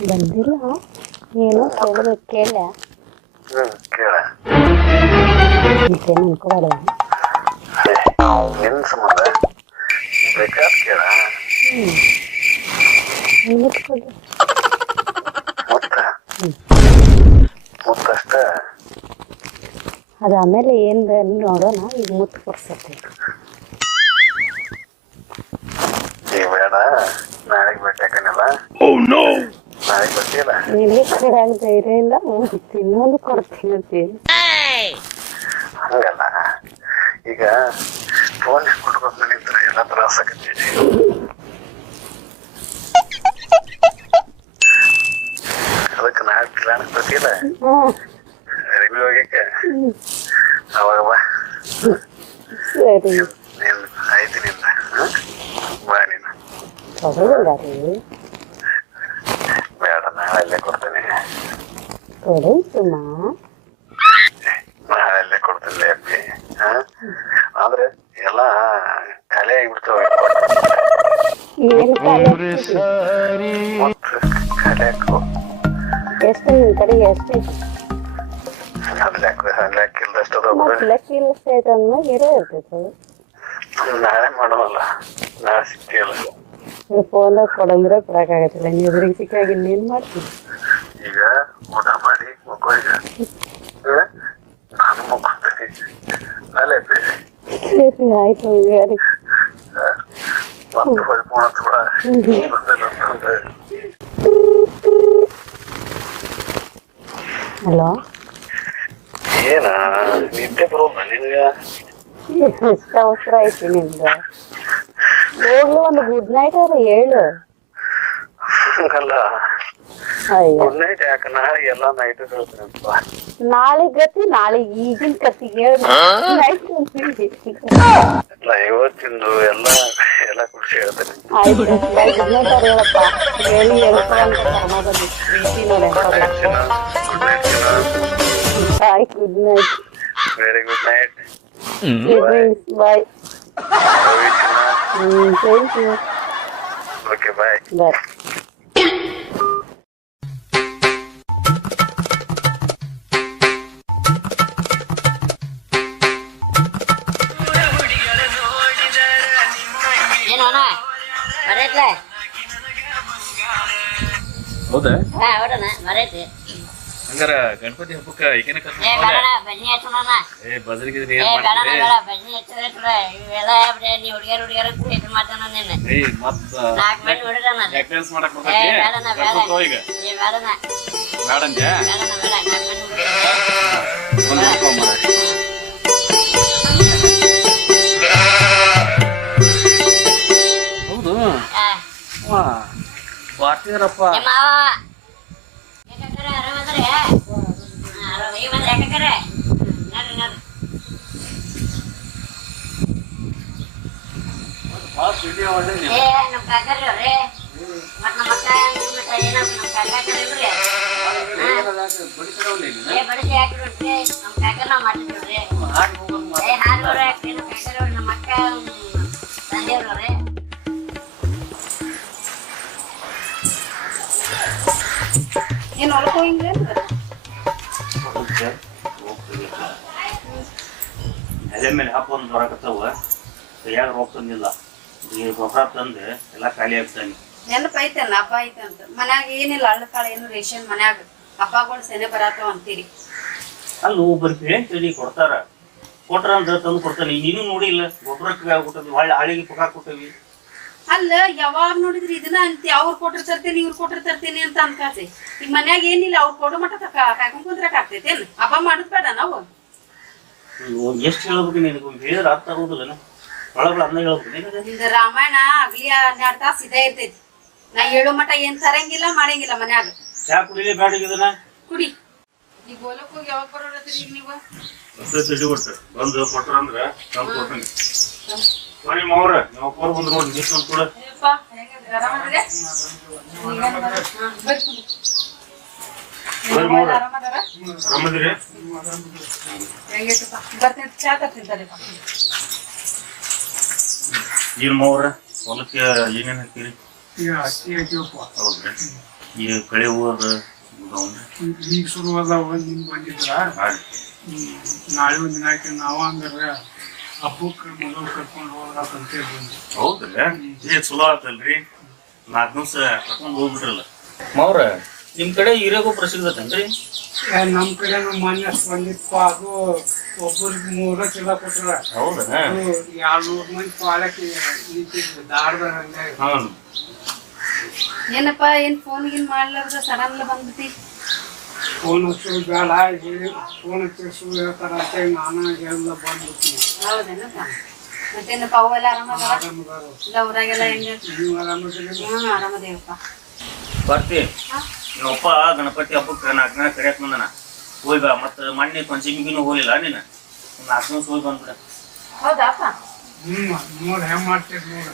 ಬಂದಿಲ್ಲ, ಏನೋ ಕೇಳ್ಬೇಕು. ಕೇಳ ಕೇಳ. ಮತ್ತೇನು ಅನ್ಕೋಬೇಡ. ನಿನ್ನ ಸಂಬಂಧ ಬೇಕಾದ ಕೇಳ. ಮುತ್ತಷ್ಟ ಅದು ಆಮೇಲೆ ಏನು ನೋಡೋಣ. ಈಗ ಮುತ್ತು ಕೊಡ್ಸತ್ತೆ. ಈಗ ಬೇಡ, ನಾಳೆಗೆ ಭೇಟಿಯಾಕನಿಲ್ಲ. ನಾಳೆಗೆ ಬರ್ತೀಯಲ್ಲ? ನಿನಗೆ ಕೊಡಾಗ ಧೈರ್ಯ ಇಲ್ಲ, ಇನ್ನೊಂದು ಕೊಡ್ತೀನಿ ಅಂತೀನಿ. ಹಂಗಲ್ಲ, ಈಗ ಫೋನ್ ಕೊಟ್ಕೊತ ನಿಂತ್ರೆ ಎಲ್ಲ ತ್ರಾಸ ಆಗತ್ತೀವಿ. ಅದಕ್ಕೆ ನಾಳೆ ಪ್ಲಾನ್ ಬರ್ತಿಲ್ಲ. ರಿವ್ಯೂ ಆಗಿ ಅವಾಗ ಬಾ. ಸರಿ ನೀನು ಆಯ್ತು ನಿಂದ ಬಾ ನೀನು. ಕೊಡೋದಿಲ್ಲ ರೀ. ಬೇಡ ನಾಳೆಲ್ಲೇ ಕೊಡ್ತೇನೆ. ಕೊಡಿ ಸುಮ್ಮ. ನಾಳೆಲ್ಲೇ ಕೊಡ್ತೇನೆ ಅಪ್ಪಿ. ಆದ್ರೆ ಎಲ್ಲ ಖಾಲಿ ಆಗಿಬಿಡ್ತಾವೆ. ಏನು ಖಾಲಿ ಮತ್ತು ಖಾಲಿ ಹಾಕು. ಎಷ್ಟು ನಿಮ್ಮ ಕಡೆಗೆ ಎಷ್ಟು ಐತಿ? ಲೆಕ್ಕಿಲ್ದಷ್ಟು ಮತ್ತೆ ಲೆಕ್ಕ ಇಲ್ಲಷ್ಟು ಐತೆ ಅಂದ್ಮೇಲೆ ಇರೋ ಇರ್ತೈತೆ. ನಾಳೆ ಮಾಡೋಲ್ಲ, ನಾಳೆ ಸಿಗ್ತೀಯಲ್ಲ. ಫೋನ್ದಾಗ ಕೊಡಂದ್ರೆ ಕೊಡಕ್ಕಾಗತ್ತಿಲ್ಲ. ನೀವು ಎದುರಿಗೆ ಸಿಕ್ಕಾಗ ಇನ್ನೇನು ಮಾಡ್ತೀವಿ? ಈಗ ಊಟ ಮಾಡಿ ಮಕ್ಕೋ. ಈಗ ನಾನು ಮಕ್ಕೊಳ್ತೀನಿ. ಅಲ್ಲೇ ಬೇರೆ ಸರಿ ಆಯ್ತು. ಹೇಳಿ ಮತ್ತೆ ಹೊಳ್ಳಿ ಫೋನ್ ಹಚ್ಬೇಡ. ಹಲೋ, ಏನ ನಿದ್ದೆ ಬರೋಲ್ಲ ನಿನಗೆ? ಎಷ್ಟು ಅವಸರ ಐತಿ ನಿಮ್ದು? ಹೋಗ್ಲು ಒಂದು ಗುಡ್ ನೈಟ್ ಅವ್ರು ಹೇಳು. ಹಂಗಲ್ಲ, ಅಯ್ಯೋ, ಗುಡ್ ನೈಟ್ ಯಾಕೆ? ನಾಳೆ ಎಲ್ಲ ನೈಟ್ ಹೇಳ್ತೀನಪ್ಪ. ನಾಳೆ ಗತಿ ನಾಳೆ ಈಗಿನ ಕತಿ ಹೇಳು. ನೈಟ್ ಎಲ್ಲ ಇವತ್ತಿಂದು ಎಲ್ಲ ಎಲ್ಲ ಖುಷಿ ಹೇಳ್ತೇನೆ. ಆಯ್ತು, ಗುಡ್ ನೈಟ್ ಅವ್ರು ಹೇಳಪ್ಪ. ಹೇಳಿ ಹೇಳ್ಕೊಳ್ಳೋಂತ ಕರ್ಮ ಬಂದು ಪ್ರೀತಿ ನೋಡಿ. ಗುಡ್ ನೈಟ್ ಚಿನ್ನ. ಆಯ್ತು, good night. Very good night. Bye. Thank you. Okay bye. Bye. ಏನು ಅಣ್ಣ ಬರೈತ್ಲೆ? ಹೌದಾ? ಹಾ ಹೊಡಣ ಬರೈತಿ. ಹಂಗಾರ ಗಣಪತಿ ಹಬ್ಬಕ್ಕೆ ಈಗಿನ ಏ ಬೇಡಣ ಬನ್ನಿ ಹಚ್ಚೋಣ. ಬದಲಿಗೆ ಏ ಬೇಡಣ ಬೇಡ ಬನ್ನಿ ಹಚ್ಚಿದ್ರೆ ಇವೆಲ್ಲ ನೀವು ಹುಡುಗಿಯರು ಅಂತ ಇದು ಮಾಡ್ತಾನ ನೀನು. ನಾಲ್ಕು ಮಂದಿ ಹೊಡಿರಣ. ಏ ಬೇಡಣ ಬೇಡ. ಏ ಬೇಡಣ ಬೇಡಣ ಬೇಡ. 4 ಮಂದಿ ಹೊಡಿರಣ. ಹೌದು ಬಾರ್ತಿದಾರಪ್ಪ. ಮಾವ ಯಾಕಂದ್ರೆ ಆರಾಮದ್ರೆ ಆರಾಮಾಗಿ ಬಂದ್ರೆ ಯಾಕಂದ್ರೆ ನೋಡ್ರಿ ನೋಡ್ರಿ. ಏ ನಮ್ಮ ಕಾಕರ್ರಿ ಅವ್ರಿ ಮತ್ ನಮ್ಮ ಅಕ್ಕ ಏನಪ್ಪ ನಮ್ಮ ಕಾಕರ್ರಿ ಏ ಬಡಿಸಿ ಹಾಕಿ ನೋಡ್ರಿ. ನಮ್ಮ ಕಾಕರ್ ನಾವು ಮಾಡಿದ್ರಿ. ಏ ಹಾಲು ಹಾಕ್ರಿ ನಮ್ಮ ಕಾಕರ್ ನಮ್ಮ ಅಕ್ಕ ತಂದೆಯವ್ರಿ. ಏನು ಹೊಲಕ್ಕೆ ಹೋಗಿಂದ್ರೆ ಎಲೆ ಮೇಲೆ ಹಾಕೊಂಡು ಬರಕತ್ತಾವ. ಕೈಯಾಗ ರೊಕ್ಕ ತಂದಿಲ್ಲ. ಈಗ ಗೊಬ್ಬರ ತಂದು ಎಲ್ಲ ಖಾಲಿ ಆಗ್ತಾನೆ. ನೆನಪು ಐತಲ್ಲ ಹಬ್ಬ ಐತಂತ. ಮನ್ಯಾಗ ಏನಿಲ್ಲ ಹಳ್ಳ ಕಾಳ ಏನು ರೇಷನ್ ಮನ್ಯಾಗ ಹಬ್ಬಗಳು ಸೆನೆ ಬರತ್ತಾವ ಅಂತೀರಿ. ಅಲ್ಲಿ ಒಬ್ಬರು ಹೇಳಿ ಕೊಡ್ತಾರ. ಕೊಟ್ರ ಅಂತ ತಂದು ಕೊಡ್ತಾನೆ. ನೀನು ನೋಡಿಲ್ಲ ಗೊಬ್ಬರಕ್ಕೆ ಆಗ್ಬಿಟ್ಟವಿ. ಹೊಳ್ಳಿ ಹಾಳಿಗೆ ಪುಕ್ಕ ಕೊಟ್ಟವಿ. ಅಲ್ಲ ಯಾವಾಗ ನೋಡಿದ್ರಿ ಇದನ್ನ ಅಂತಿ. ಅವ್ರು ಕೊಟ್ರೆ ತರ್ತೇನೆ ಇವ್ರು ಕೊಟ್ರೆ ತರ್ತೇನೆ ಅಂತ ಅನ್ಕಾತಿ. ಈಗ ಮನ್ಯಾಗ ಏನಿಲ್ಲ ಅವ್ರು ಕೊಡೋ ಮಟ್ಟ ಕಾಯ್ಕೊಂಡ್ ಕುಂದ್ರಕ್ ಆಗ್ತೈತೇನ್? ಹಬ್ಬ ಮಾಡುದ್ ಬೇಡ ನಾವು? ಎಷ್ಟು ಹೇಳ್ಬೇಕು ನಿನಗೆ? ಹೇಳಿದ್ರೆ ಅರ್ಥ ಆಗೋದಿಲ್ಲ. ಒಳಗಳ ಅದನ್ನ ಹೇಳ್ಬೇಕು. ನಿಂದ ರಾಮಾಯಣ ಆಗ್ಲಿ 12 ತಾಸು ಇದೇ ಇರ್ತೈತಿ. ನಾ ಹೇಳೋ ಮಟ್ಟ ಏನ್ ತರಂಗಿಲ್ಲ ಮಾಡಂಗಿಲ್ಲ ಮನ್ಯಾಗ. ಚಾ ಕುಡಿಲೇ ಬೇಡ ಇದನ್ನ ಕುಡಿ. ಈಗ ಹೊಲಕ್ ಹೋಗಿ ಯಾವಾಗ ಬರೋರತ್ರಿ ಈಗ ನೀವು? ತಿಂಡಿ ಕೊಡ್ತಾರೆ. ಬಂದು ಕೊಟ್ರ ಅಂದ್ರೆ ನಾನು ಕೊಡ್ತೀನಿ. ಬರೀ ಮಾವ್ರ ನೀವು ಅಪ್ಪರು ಬಂದು ನೋಡಿ ಗಿಫ್ಟ್ ಒಂದು ಕೂಡ. ಆರಾಮದಿರಿ? ಏನ್ ಮಾವ್ರ ಹೊಲಕ್ಕೆ ಏನೇನ್ ಹಾಕಿರಿ? ಹೌದ್ರಿ. ಈಗ ಕಳೆ ಹೂವದ ಈಗ ಶುರುವಾದ ನಿಮ್ ಬಂದಿದ್ರ ನಾಳೆ ಒಂದ್ ದಿನ ಆಯ್ತು. ನಾವ ಅಂದ್ರೆ ಹಬ್ಬಕ್ಕೆ ಮೊದಲು ಕರ್ಕೊಂಡು ಹೋಗ್ಬೇಕಂತ ಬಂದ್ವಿ. ಹೌದ್ರಿ. ಏ ಚಲೋ ಆತಲ್ರಿ. 4 ದಿವಸ ಕರ್ಕೊಂಡು ಹೋಗ್ಬಿಟ್ರಲ್ಲ. ಮಾವ್ರ ನಿಮ್ ಕಡೆ ಹೀರೆ ಗೊಬ್ಬರ ಸಿಗ್ತೈತೇನ್ರಿ? ನಮ್ ಕಡೆ ಮೊನ್ನೆ ಬಂದಿತ್ತು. ಅದು ಒಬ್ಬರಿಗೆ 3 ಚೀಲ ಕೊಟ್ರ. ಹೌದಾ? 200 ಮಂದಿ ಪಾಳಕ್ಕೆ ನಿಂತಿದ್ರು ದಾಡ್ದಾಗ. ಹಂಗಾಗಿ ಏನಪ್ಪ ಏನ್ ಫೋನ್ ಗಿನ್ ಮಾಡ್ಲಾರ್ದ ಸಡನ್ ಬಂದ್ಬಿಟ್ಟಿ? ಫೋನ್ ಹಚ್ಚೋದು ಬೇಡ, ಫೋನ್ ಹಚ್ಚು ಹೇಳ್ತಾರ ಅಂತ ನಾನು ಎಲ್ಲ ಬಂದ್ಬಿಡ್ತೀನಿ. ಹೌದೇನಪ್ಪ? ಮತ್ತೇನಪ್ಪ ಅವೆಲ್ಲ ಆರಾಮದಾರ? ಇಲ್ಲ ಊರಾಗೆಲ್ಲ ಹೆಂಗ? ನೀವು ಆರಾಮದಿರಿ? ಆರಾಮದೇವಪ್ಪ. ಬರ್ತಿ ನಮ್ಮಪ್ಪ ಗಣಪತಿ ಹಬ್ಬಕ್ಕೆ 4 ದಿನ ಕರಿಯಕ್ ಬಂದನ. ಹೋಯ್ ಬಾ ಮತ್ತೆ ಮೊನ್ನೆ ಪಂಚಮಿಗಿನೂ ಹೋಗಿಲ್ಲ ನೀನು ಒಂದು 4 ದಿವಸ ಹೋಗಿ ಬಂದ್ಬಿಡ. ಹೌದಪ್ಪ ನೋಡಿ ಹೆಂಗ್ ಮಾಡ್ತೀರಿ ನೋಡು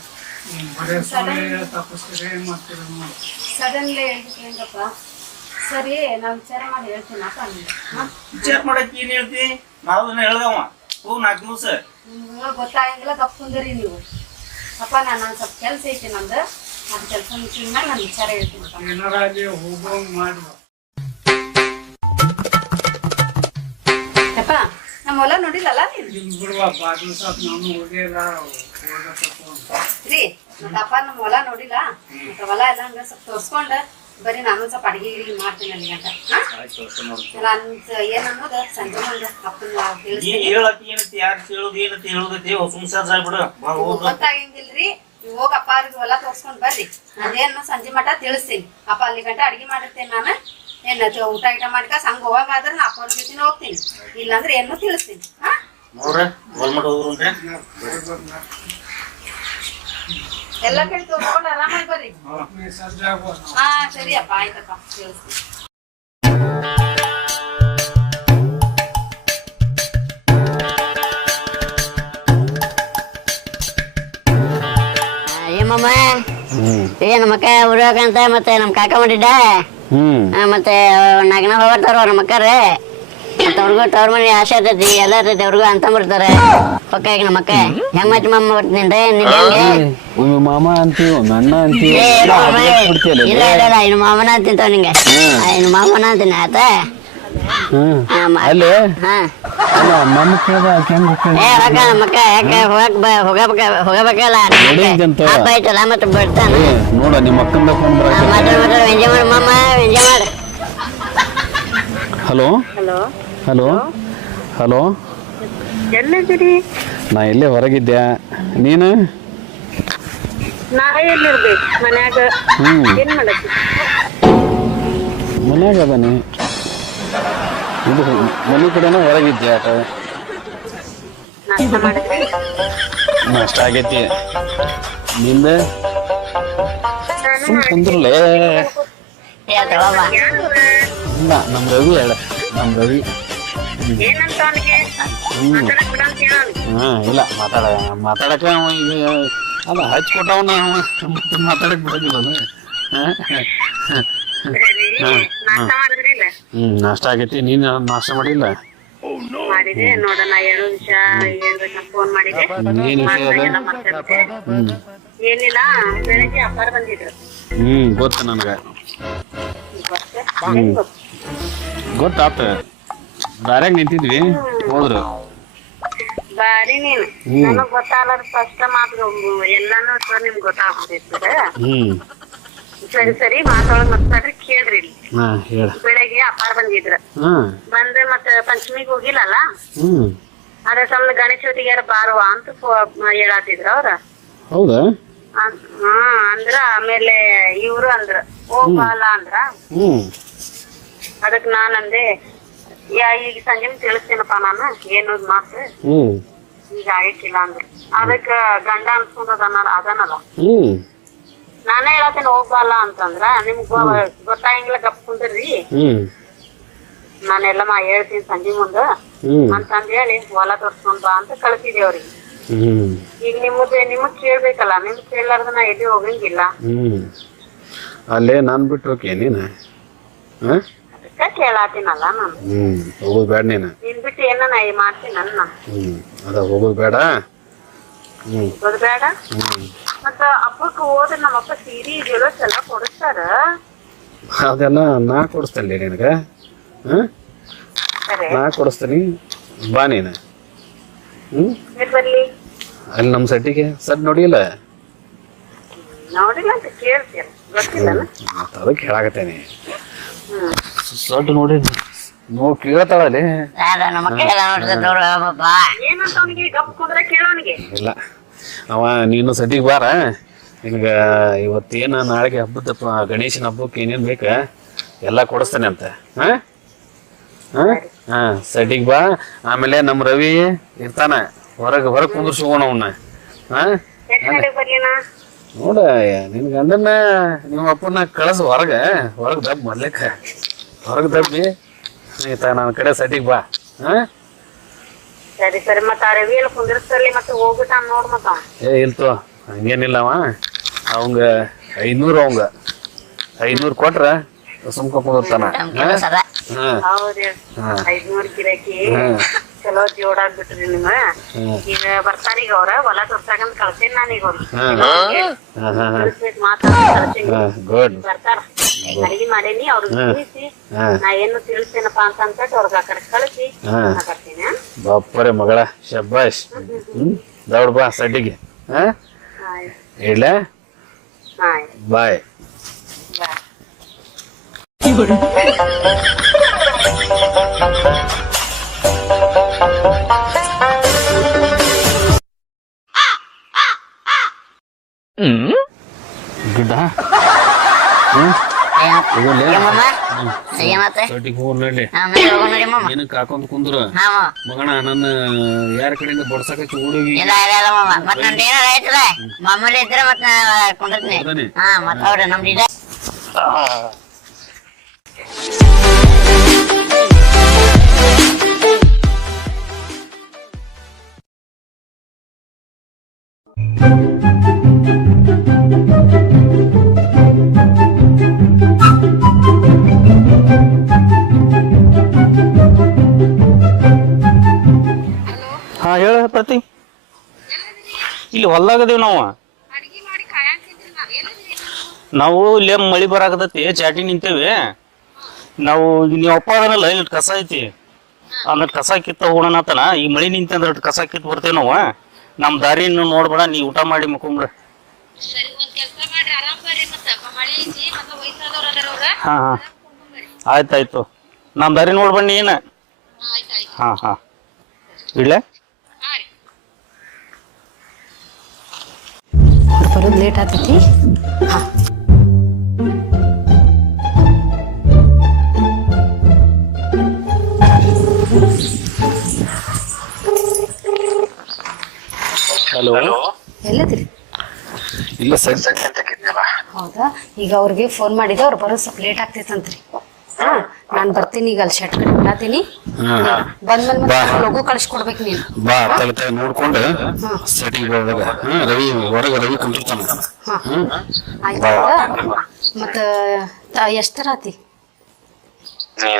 ಬರೇ ಸುಳ್ಳು ತಪ್ಪಿಸ್ತೀರಿ ಏನ್ ಮಾಡ್ತೀರಿ ನೋಡಿ. ಸಡನ್ಲಿ ಹೆಂಗಪ್ಪ ಸರಿ ನಾವು ವಿಚಾರ ಮಾಡಿ ಹೇಳ್ತೀನಪ್ಪ ನಿಮ್ಗೆ ವಿಚಾರ ಮಾಡಕ್ಕೆ ಏನು ಹೇಳ್ತಿ? ನಾವು ಹೇಳ್ದವ ಹೋಗಿ 4 ದಿವಸ ನಿಮ್ಗೆ ಗೊತ್ತಾಗಂಗಿಲ್ಲ ತಪ್ಪುಂದಿರಿ ನೀವು. ಅಪ್ಪ ನಾನು ಸ್ವಲ್ಪ ಕೆಲಸ ಐತಿ ನಂದು ಅದು ಕೆಲಸ ಮುಗಿದ ನಾನು ವಿಚಾರ ಹೇಳ್ತೀನಪ್ಪ. ಏನಾರ ಅಲ್ಲಿ ಹೋಗೋಂಗ್ ಮಾಡುವ. ಅಪ್ಪ ನಮ್ಮ ಹೊಲ ನೋಡಿಲ್ಲಲ್ಲ ನೀನು ಇಲ್ಲಿ ಬಿಡುವ ಬಾಗಿಲು ಸಾಪ್ ನಾನು ಹೋಗಿಲ್ಲ ರೀ ಮತ್ತೆ ಅಪ್ಪ ನಮ್ಮ ಹೊಲ ನೋಡಿಲ್ಲ ಮತ್ತೆ ಹೊಲ ಎಲ್ಲ ಹಂಗ ಸ್ವಲ್ಪ ತೋರ್ಸ್ಕೊಂಡು ಬರೀ ನಾನು ಸ್ವಲ್ಪ ಅಡಿಗೆ ಗಿಡಿಗೆ ಮಾಡ್ತೀನಿ ಅಲ್ಲಿ ಗಂಟ ನಾನು ಏನ್ ಅನ್ನೋದು ಸಂಜೆ ಮುಂದೆ ಅಪ್ಪನ ತಿಳಿಸ್ತೀನಿ. ಹೇಳಕ್ಕೆ ಏನೈತಿ ಯಾರು ಹೇಳೋದು ಏನೈತಿ ಹೇಳೋದೈತಿ ಸುಮ್ಸಾರ್ ಸಾಯ್ಬಿಡು. ಗೊತ್ತಾಗಿಂಗಿಲ್ರಿ ನೀವು ಹೋಗಿ ಅಪ್ಪ ಅವ್ರಿಗೆ ಹೊಲ ತೋರ್ಸ್ಕೊಂಡ್ ಬರ್ರಿ ಅದೇನು ಸಂಜೆ ಮಠ ತಿಳಿಸ್ತೀನಿ. ಅಪ್ಪ ಅಲ್ಲಿ ಗಂಟ ಅಡಿಗೆ ಮಾಡಿರ್ತೇನೆ ನಾನು ಏನ ಊಟ ಗಿಟ ಮಾಡ್ಕ ಸಂಗ ಹೋಗಂಗಾದ್ರೆ ನಾ ಅಪ್ಪ ಅವ್ರ ಜೊತೆ ಹೋಗ್ತೀನಿ ಇಲ್ಲಾಂದ್ರೆ ಏನು ತಿಳಿಸ್ತೀನಿ. ಹಾ ನೋಡ್ರ ಗೋಲ್ಮಟ್ ಹೋಗ್ರಿ ಎಲ್ಲ ಕಡೆ ತೋರ್ಸ್ಕೊಂಡು ಆರಾಮಾಗಿ ಬರ್ರಿ. ಸಜ್ಜಾಗುವ ಹಾ ಸರಿ ಅಪ್ಪ ಆಯ್ತಪ್ಪ ತಿಳಿಸ್ತೀನಿ. ಏಮಮ್ಮ ಏ ನಮ್ಮ ಅಕ್ಕ ಊರಾಗಂತ ಮತ್ತೆ ನಮ್ಮ ಕಾಕ ಮಾಡಿದ್ದ ಮತ್ತೆ ನಾಗನ ಹೋಗ್ತಾರ ನಮ್ಮ ಅಕ್ಕಾರೆ ಮತ್ತೆ ಅವ್ರಿಗೂ ತವ್ರ ಮನೆ ಆಸೆ ಇರ್ತೈತಿ ಎಲ್ಲ ಇರ್ತೈತಿ ಅವ್ರಿಗೂ ಅಂತ ಬರ್ತಾರೆ ಪಕ್ಕ ಈಗ ನಮ್ಮ ಅಕ್ಕ ಹೆಂಗ್ ಮತ್ತೆ ಮಮ್ಮ ಬರ್ತೀನಿ ಒಮ್ಮೆ ಮಾಮ ಅಂತೀವಿ ಒಮ್ಮೆ ಅಣ್ಣ ಅಂತೀವಿ ಇಲ್ಲ ಇಲ್ಲ ಇನ್ನು ಮಾಮನ ಅಂತಿಂತವ್ ನಿಂಗೆ ಇನ್ನು ಮಾಮನ ಅಂತೀನಿ ಆತ ಅಲ್ಲೇ ಹಾ ನನ್ನ ಕೇಳ್ದ ಏ ರೊಕ್ಕ ನಮ್ಮ ಅಕ್ಕ ಯಾಕೆ ಹೋಗಬೇಕಲ್ಲ ಹಬ್ಬ ಐತಲ್ಲ ಮತ್ತೆ ಬರ್ತಾನ ನೋಡ ನಿಮ್ಮ ಅಕ್ಕಂದ ಫೋನ್ ಮಾತಾಡ ಎಂಜಾಯ್ ಮಾಡು ಮಾಮ ಎಂಜಾಯ್ ಮಾಡು. ಹಲೋ ಹಲೋ ಹಲೋ ಎಲ್ಲಿದ್ದೀರಿ? ನಾ ಇಲ್ಲೇ ಹೊರಗಿದ್ದೆ ನೀನು ನಾ ಎಲ್ಲಿರ್ಬೇಕು ಮನ್ಯಾಗ ಏನ್ ಮಾಡತ್ತಿ? ಮನ್ಯಾಗ ಅದಾನೆ ಇದು ಮನೆ ಕಡೆನೂ ಹೊರಗಿದ್ದೆ ಆಟ ನಾಷ್ಟ ಮಾಡಿದ್ರಿ? ನಾಷ್ಟ ಆಗೈತಿ ನಿಂದ ಸುಮ್ ಕುಂದ್ರಲೇ ಇಲ್ಲ ನಮ್ಮ ರವಿ ಹೇಳ ನಮ್ಮ ರವಿ ಏನಂತ ಅವನಿಗೆ ಮಾತಾಡಕ್ ಬಿಡ ಅಂತ ಹೇಳ ಇಲ್ಲ ಮಾತಾಡಕ ಈಗ ಅಲ್ಲ ಹಚ್ಕೊಟ್ಟವನ ಮತ್ತೆ ಮಾತಾಡಕ್ ಬಿಡೋದಿಲ್ಲ ನಾಷ್ಟ ಮಾಡಿದ್ರಿಲ್ಲ? ನಾಷ್ಟ ಆಗೈತಿ ನೀನು ನಾಷ್ಟ ಮಾಡಿಲ್ಲ ಮಾಡಿದೆ ನೋಡ ನಾ ಏನೋ ವಿಷಯ ಹೇಳ್ಬೇಕಂತ ಫೋನ್ ಮಾಡಿದೆ. ಏನ್ ವಿಷಯ ಅದ? ಎಲ್ಲ ಮಾತಾಡ್ದೆ. ಏನಿಲ್ಲ ಬೆಳಗ್ಗೆ ಅಪ್ಪಾರ ಬಂದಿದ್ರು. ಗೊತ್ತು ನನಗ ಗೊತ್ತೆ? ಹೆಂಗ್ ಗೊತ್ತು? ಗೊತ್ತಾತ ದಾರ್ಯಾಗ ನಿಂತಿದ್ವಿ ಹೋದ್ರು ಬಾರಿ ನೀನು ನನಗ್ ಗೊತ್ತಾಗಲ್ಲ ಫಸ್ಟ್ ಮಾತು ಎಲ್ಲಾನು ನಿಮ್ಗೆ ಗೊತ್ತಾಗ್ಬಿಟ್ಟಿರ್ತದೆ. ಸರಿ ಸರಿ ಮಾತಾಡೋದ್ ಮಾತಾಡ್ರಿ ಕೇಳ್ರಿ ಇಲ್ಲಿ. ಹೇಳ ಬೆಳಗ್ಗೆ ಅಪ್ಪಾರ ಬಂದಿದ್ರ ಬಂದ್ರೆ ಮತ್ತೆ ಪಂಚಮಿಗ್ ಹೋಗಿಲ್ಲಲ್ಲ ಅದ್ರ ಸ್ವಲ್ಪ ಗಣೇಶ ಚೌತಿಗಾರ ಬಾರುವ ಅಂತ ಹೇಳತ್ತಿದ್ರ ಅವ್ರ. ಹೌದಾ ಅಂದ್ರ ಆಮೇಲೆ ಇವ್ರು ಅಂದ್ರ ಹೋಗಲ್ಲ ಅಂದ್ರ ಅದಕ್ ನಾನಂದೆ ಈಗ ಸಂಜೆ ತಿಳಿಸ್ತೀನಪ್ಪ ನಾನು ಏನೋದ್ ಮಾತು ಈಗ ಆಗಿಕ್ಕಿಲ್ಲ ಅಂದ್ರ ಅದಕ್ಕ ಗಂಡ ಅನ್ಸ್ಕೊಂಡ್ ಅದನಲ್ಲ ನಾನೇ ಹೇಳತ್ತೇನೆ ಹೋಗ್ಬಲ್ಲ ಅಂತಂದ್ರ ನಿಮ್ಗ್ ಗೊತ್ತಾಗಿಲ್ಲ ಗಪ್ ಕುಂದ್ರಿ ನಾನೆಲ್ಲ ಹೇಳ್ತೀನಿ ಸಂಜೆ ಮುಂದ ಅಂತಂದ್ ಹೇಳಿ ಹೊಲ ತೋರ್ಸ್ಕೊಂಡ್ ಬಾ ಅಂತ ಕಳ್ಸಿದೆ ಅವ್ರಿಗೆ. ಈಗ ನಿಮಗ್ ಕೇಳ್ಬೇಕಲ್ಲ ನಿಮ್ಗ್ ಕೇಳಾರ್ದ ನಾ ಎಲ್ಲಿ ಹೋಗಂಗಿಲ್ಲ. ಅಲ್ಲೇ ನಾನ್ ಬಿಟ್ಟು ಹೋಗಿ ನೀನ ಅದಕ್ಕ ಕೇಳಾತೀನಲ್ಲ ನಾನು. ಹೋಗೋದು ಬೇಡ ನೀನು ನಿನ್ ಬಿಟ್ಟು ಏನ ನಾ ಮಾಡ್ತೀನಿ ನನ್ನ ಅದ ಹೋಗೋದು ಬೇಡ ಹೋಗೋದ್ ಬೇಡ. ಮತ್ತ ಹಬ್ಬಕ್ಕೆ ಹೋದ್ರ ನಮ್ಮಪ್ಪ ಸೀರೆ ಜ್ಯುವೆಲರ್ಸ್ ಎಲ್ಲ ಕೊಡಿಸ್ತಾರ. ಅದೆಲ್ಲ ನಾ ಕೊಡಿಸ್ತೇನೆ ನಿನಗ ನಾ ಕೊಡಿಸ್ತೀನಿ ಬಾ ನೀನು ಬರ್ಲಿ ಅಲ್ಲಿ ನಮ್ಮ ಸಡ್ಡಿಗೆ ಸಡ್ ನೋಡಿಲ್ಲ ನೋಡಿಲ್ಲ ಅಂತ ಕೇಳ್ತೀರ ಗೊತ್ತಿಲ್ಲ ಅದಕ್ಕೆ ಹೇಳಾಕತ್ತೇನೆ ಸಡ್ ನೋಡಿ ಕೇಳ್ತಾಳಲ್ಲಿ ನಮ್ಮ ಅಕ್ಕ ಎಲ್ಲ ನೋಡ್ತಾರೆ ಏನಂತ ಅವನಿಗೆ ಗಪ್ ಕುಂದ್ರೆ ಕೇಳೋನಿಗೆ ಇಲ್ಲ ಅವ ನೀನು ಸದ್ಯಕ್ಕೆ ಬಾರ ನಿನಗೆ ಇವತ್ತೇನು ನಾಳೆಗೆ ಹಬ್ಬದ ಗಣೇಶನ ಹಬ್ಬಕ್ಕೆ ಏನೇನು ಬೇಕ ಎಲ್ಲ ಕೊಡಿಸ್ತೇನೆ ಅಂತ ಹಾಂ ಸಡ್ಡಿಗೆ ಬಾ. ಆಮೇಲೆ ನಮ್ಮ ರವಿ ಇರ್ತಾನ ಹೊರಗೆ ಕುಂದಿರ್ಸ್ಕೋಣ ಅವನ್ನ ನೋಡ ನಿನ್ ಗಂಡನ್ನ ನಿಮ್ಮ ಅಪ್ಪನ ಕಳಿಸ್ ಹೊರಗೆ ದಬ್ಬ ಮೊದ್ಲೇಕ ಹೊರಗೆ ದಬ್ಬಿ ನನ್ನ ಕಡೆ ಸಟಿಗೆ ಬಾ. ಹಾಂ ಸರಿ ಸರಿ ಮತ್ತೆ ಆ ರವಿ ಎಲ್ಲ ಕುಂದಿರ್ಸಲ್ಲಿ ಮತ್ತೆ ಹೋಗ್ಬಿಟ್ಟ ನೋಡ್ ಮತ್ತ ಇಲ್ತು ಹಂಗೇನಿಲ್ಲವ. ಅವಂಗ 500 ಅವಂಗ 500 ಕೊಟ್ರ ಸುಮ್ಕ ಕುಂದಿರ್ತಾನ. ಹೌದ್ 500 ಗಿರಾಕಿ ಚಲೋ ಜೋಡಾಗ್ಬಿಟ್ರಿ ನಿಮ್ಮ. ಈಗ ಬರ್ತಾರ ಈಗ ಅವ್ರ ಹೊಲ ತೋರ್ಸಾಕಂತ ಕಳ್ಸೇನ್ ನಾನೀಗ ಗುಡ್. ಬರ್ತಾರ ಅಡಿಗೆ ಮಾಡೇನಿ ಅವ್ರಿಗೆ ತಿಳಿಸಿ ನಾ ಏನು ತಿಳಿಸ್ತೇನಪ್ಪ ಅಂತ ಅವ್ರಿಗೆ ಆ ಕಡೆ ಕಳಿಸಿ ಬರ್ತೀನಿ. ಬಾಪರೆ ಮಗಳ ಶಬ್ಬಾಷ್. ದೌಡ್ ಬಾ ಸಡ್ಡಿಗೆ. ಇಡ್ಲ ಬಾಯ್. ಗಿಡ್ಡ ಏನಕ್ಕೆ ಹಾಕೊಂಡ್ ಕುಂದ್ರ ಮಗಣ ನನ್ನ ಯಾರ ಕಡೆಯಿಂದ ಬಡ್ಸಕ ಓಡೋಗಿ ಮಾಮೂಲಿ ಇದ್ರೆ ಮತ್ತೆ ಕುಂದಿರ್ತೀನಿ. ಹಾ ಮತ್ತೆ ಅವ್ರ ನಮ್ದು ಹಾ ಹೇಳ ಪ್ರತಿ. ಇಲ್ಲಿ ಹೊಲ್ದಾಗದೇವ್ ನಾವು ಇಲ್ಲೇ ಮಳಿ ಬರಾಕತೈತಿ ಚಾಟಿ ನಿಂತೇವಿ ನಾವು. ನೀವು ಅಪ್ಪ ಅದನ್ನಲ್ಲ ಇಲ್ಲಿ ಕಸ ಐತಿ ಅಂದ್ರೆ ಕಸ ಕಿತ್ತ ಹೋಗೋಣತನ. ಈ ಮಳಿ ನಿಂತಂದ್ರೆ ಕಸ ಕಿತ್ ಬರ್ತೇವೆ ನಾವು. ನಮ್ ದಾರಿ ನೋಡ್ಬೇಡ, ನೀ ಊಟ ಮಾಡಿ ಮುಕೊಂಬ್ರ. ಹಾ ಹಾ ಆಯ್ತಾಯ್ತು, ನಮ್ ದಾರಿ ನೋಡ್ಬಣ್ಣಿ ಏನ. ಹಾ ಹಾ ಇಡ್ಲೆ. ಬರೋದು ಲೇಟ್ ಆಗ್ತೈತಿ. ಹಾ ಹಲೋ ಎಲ್ಲದ್ರಿ? ಇಲ್ಲ ಸರ್. ಹೌದಾ, ಈಗ ಅವ್ರಿಗೆ ಫೋನ್ ಮಾಡಿದೆ, ಅವ್ರು ಬರೋದು ಸ್ವಲ್ಪ ಲೇಟ್ ಆಗ್ತೈತಂತ್ರಿ. ಹಾ ನಾನು ಬರ್ತೀನಿ ಈಗ ಅಲ್ಲಿ ಶರ್ಟ್ ಕಡೆ ಬಿಡಾತೀನಿ. ಬಂದ್ಮೇಲೆ ಮತ್ತೆ ಲಘು ಕಳಿಸ್ಕೊಡ್ಬೇಕು ನೀನು. ಬಾ ತಲೆ ನೋಡ್ಕೊಂಡು ಸೆಟಿಗೆ ಹೋದಾಗ ರವಿ ಹೊರಗೆ ರವಿ ಕುಂತಿರ್ತಾನ. ಆಯ್ತಾ? ಮತ್ತೆ ಎಷ್ಟರ ಆತಿ? ನೀ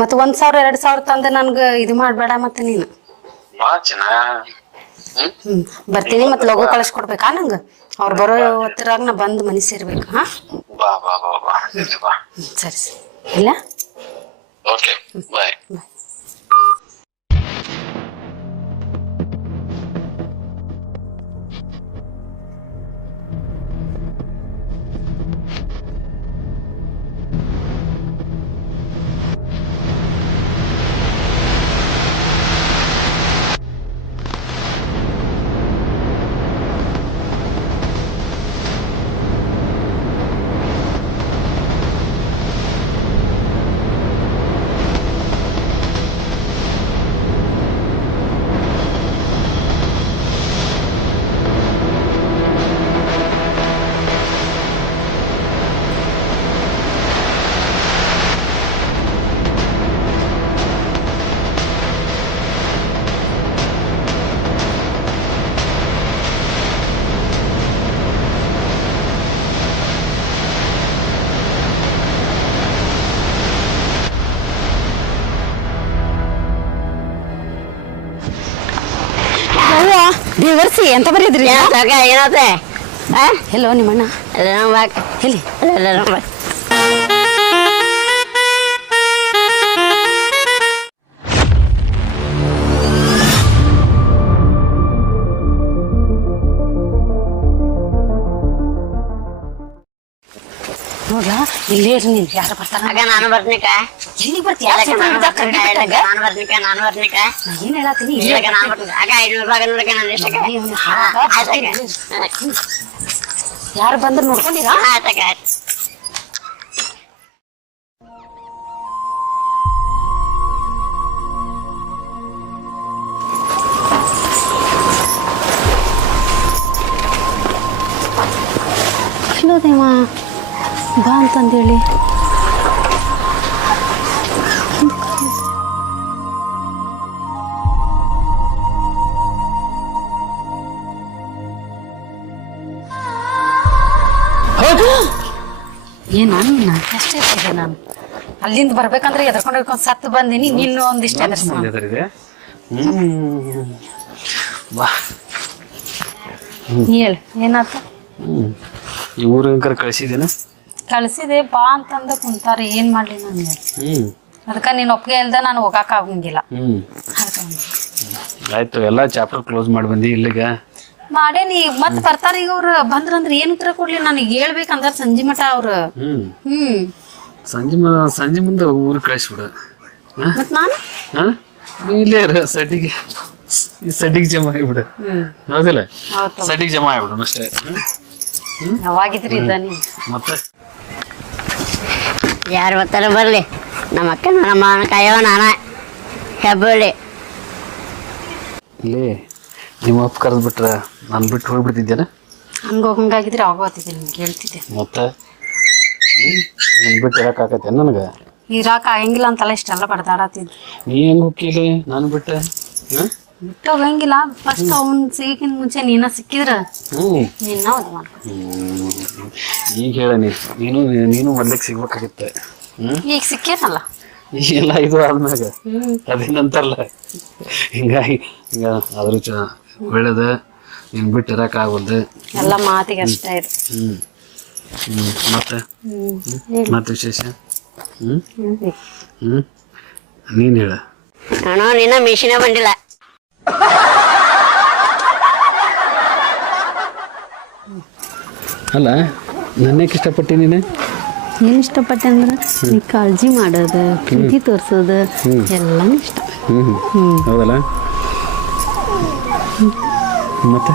ಮತ್ತೆ 1,000 2,000 ತಂದೆ ನನ್ಗೆ ಇದು ಮಾಡಬೇಡ ಮತ್ತೆ ನೀನು. ಬರ್ತೀನಿ ಮತ್ತೆ ಲಘು ಕಳಿಸ್ಕೊಡ್ಬೇಕಾ ನಂಗೆ? ಅವ್ರು ಬರೋ ಹೊತ್ತರಾಗ ನಾ ಬಂದು ಮನೆ ಸೇರ್ಬೇಕು. ಹಾ ಸರಿ ಸರಿ ಇಲ್ಲ. ಬಾಯ್. ದೇವರ್ಸಿ ಎಂತ ಬರೀದ್ರಿ? ಏನತ್ತೆ? ಎಲ್ಲೋ ನಿಮ್ಮಣ್ಣ ಎಲ್ಲಿ? ನೋಡ್ಲಾ ಇಲ್ಲೇ ಇರಿ ನೀನು. ಯಾರು ಬರ್ತಾರ? ಆಗ ನಾನು ಬರ್ನಿಕ. ಎಲ್ಲಿಗೆ ಬರ್ತೀಯ? ನಾನು ಬರ್ನಿಕ. ಏನ್ ಹೇಳತ್ತೀನಿ? ನಾನು ಬರ್ತೀನಿ. ಆಗ 500 ರೂಪಾಯಿ ನೋಡಕ್ಕೆ ನಾನು ಎಷ್ಟಕ್ಕೆ ಯಾರು ಬಂದ್ರೆ ನೋಡ್ಕೊಂಡಿರಾ? ಆಯ್ತಕ್ಕ. ದೇವ ಬಾ ಅಂತಂದೇಳಿ ನಾನು ಅಷ್ಟೇ ಇರ್ತಿದ್ದೆ ನಾನು ಅಲ್ಲಿಂದ ಬರ್ಬೇಕಂದ್ರೆ ಎದ್ಕೊಂಡು ಸತ್ತು ಬಂದೀನಿ ನಿನ್ನ ಒಂದಿಷ್ಟು ಇದೆ ಬಾ ಹೇಳು ಏನಾತ ಈ ಊರಿನ ಕಳಿಸಿದೇನ ಕಳ್ಸಿದೆ ಬಾ ಅಂತಂದ ಕುಂತಾರ ಏನ್ ಮಾಡ್ಲಿ ನಾನು ಅದಕ್ಕ ನೀನ್ ಒಪ್ಪಿಗೆ ಇಲ್ದ ನಾನು ಹೋಗಾಕ ಆಗಂಗಿಲ್ಲ ಆಯ್ತು ಎಲ್ಲಾ ಚಾಪ್ಟರ್ ಕ್ಲೋಸ್ ಮಾಡಿ ಬಂದಿ ಇಲ್ಲಿಗ ಮಾಡೇನಿ ಮತ್ ಬರ್ತಾರ ಈಗ ಅವ್ರ ಬಂದ್ರಂದ್ರ ಏನ್ ಉತ್ತರ ಕೊಡ್ಲಿ ನನಗೆ ಹೇಳ್ಬೇಕಂದ್ರ ಸಂಜೆ ಮಠ ಅವ್ರ ಸಂಜೆ ಮುಂದೆ ಊರ್ ಕಳಿಸ್ಬಿಡು ಮತ್ ನಾನು ಇಲ್ಲೇ ಸಡ್ಡಿಗೆ ಜಮಾ ಆಗ್ಬಿಡು ಹೌದಿಲ್ಲ ಸಡ್ಡಿಗೆ ಜಮಾ ಆಗ್ಬಿಡು ಅಷ್ಟೇ ಯಾವಾಗಿದ್ರಿ ಇದ್ದ ನೀ ಮತ್ತೆ ಯಾರು ಬರ್ತಾರ ಬರ್ಲಿ ನಮ್ಮ ಅಕ್ಕ ನಮ್ಮ ಕಾಯವ ನಾನ ಹೆಬ್ಬಳ್ಳಿ ಇಲ್ಲಿ ನಿಮ್ಮ ಅಪ್ಪ ಕರೆದು ಬಿಟ್ರ ನಾನು ಬಿಟ್ಟು ಹೋಗ್ಬಿಡ್ತಿದ್ದೇನ ಹಂಗ ಹೋಗಂಗಾಗಿದ್ರೆ ಆಗೋತಿದ್ದೆ ನಿಮ್ಗೆ ಹೇಳ್ತಿದ್ದೆ ಮತ್ತೆ ನೀನು ಬಿಟ್ಟು ಇರಕ್ಕಾಗತ್ತೆ ನನಗೆ ಇರಾಕ ಆಗಂಗಿಲ್ಲ ಅಂತಲ್ಲ ಇಷ್ಟೆಲ್ಲ ಬಡ್ದಾಡತ್ತಿದ್ದೆ ನೀ ಹೆಂಗ್ ಹೋಗಿಲಿ ನಾನು ಬಿಟ್ಟೆ ಬಿಟ್ಟು ಹೋಗಂಗಿಲ್ಲ ಫಸ್ಟ್ ಅವ್ನ್ ಸಿಗಕ್ಕಿಂತ ಮುಂಚೆ ನೀನ ಸಿಕ್ಕಿದ್ರ ನಿನ್ನ ಅದು ಮಾಡ್ಕೊ ಈಗ ಹೇಳ ನೀನು ಮೊದ್ಲಿಗೆ ಸಿಗ್ಬೇಕಾಗಿತ್ತೆ ಈಗ ಸಿಕ್ಕೇನಲ್ಲ ಈಗೆಲ್ಲ ಇದು ಆದ್ಮ್ಯಾಗ ಅದೇನಂತಲ್ಲ ಹಿಂಗಾಗಿ ಹಿಂಗ ಅದ್ರ ಒಳ್ಳೇದ ನೀನ್ ಬಿಟ್ಟು ಇರಕ್ ಆಗೋದು ಎಲ್ಲ ಮಾತಿಗೆ ಅಷ್ಟೇ ಇದು ಮತ್ತೆ ಮತ್ತೆ ವಿಶೇಷ ನೀನ್ ಹೇಳ ನಾನು ನಿನ್ನ ಮಿಷಿನ ಬಂದಿಲ್ಲ ಅಲ್ಲ ನನ್ನೇಕ್ ಇಷ್ಟಪಟ್ಟಿ ನೀನು ಏನ್ ಇಷ್ಟಪಟ್ಟೆ ಅಂದ್ರೆ ನೀ ಕಾಳಜಿ ಮಾಡೋದು ಪ್ರೀತಿ ತೋರ್ಸೋದು ಎಲ್ಲಾನು ಇಷ್ಟ ಹೌದಲ್ಲ ಮತ್ತೆ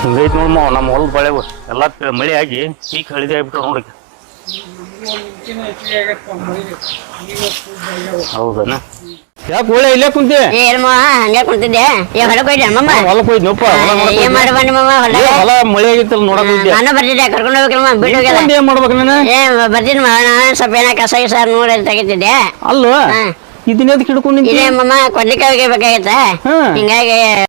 ಹಿಂಗೈತಿ ನೋಡ್ಮ ನಮ್ಮ ಹೊಲದ ಬಳೆವು ಎಲ್ಲ ಮಳೆ ಆಗಿ ಪೀಕ್ ಹಳಿದೆ ಆಗ್ಬಿಟ್ಟು ನೋಡಿ ಹೌದನ ಯಾಕೆ ಒಳ್ಳೆ ಇಲ್ಲೇ ಕುಂತಿ ಏನಮ್ಮ ಹಂಗೆ ಕುಂತಿದ್ದೆ ಹೊರಗೆ ಹೋಯ್ದೆ ಅಮ್ಮಮ್ಮ ಹೊಲಕ್ಕೆ ಹೋಯ್ನಪ್ಪ ಏನ್ ಮಾಡಿ ನಿಮ್ಮಮ್ಮ ಹೊಲ ಮಳೆ ಆಗಿತ್ತಲ್ಲ ನೋಡಕ್ ಹೋಗಿದ್ದೆ ನಾನು ಬರ್ತಿದ್ದೆ ಕರ್ಕೊಂಡು ಹೋಗ್ಬೇಕಮ್ಮ ಬಿಟ್ಟು ಹೋಗ್ಯಲ್ಲ ಏನ್ ಮಾಡ್ಬೇಕು ನಾನು ಬರ್ತೀನಿ ನಾನು ಸ್ವಲ್ಪ ಏನ ಕಸ ಗಿಸ ನೋಡಿ ತೆಗಿತಿದ್ದೆ ಅಲ್ವಾ ಇದನ್ನೇದಕ್ಕೆ ಹಿಡ್ಕೊಂಡು ಇದೇ ಅಮ್ಮಮ್ಮ ಕೊಡ್ಲಿಕ್ಕೆ ಹೋಗ್ಬೇಕಾಗತ್ತ ಹಿಂಗಾಗಿ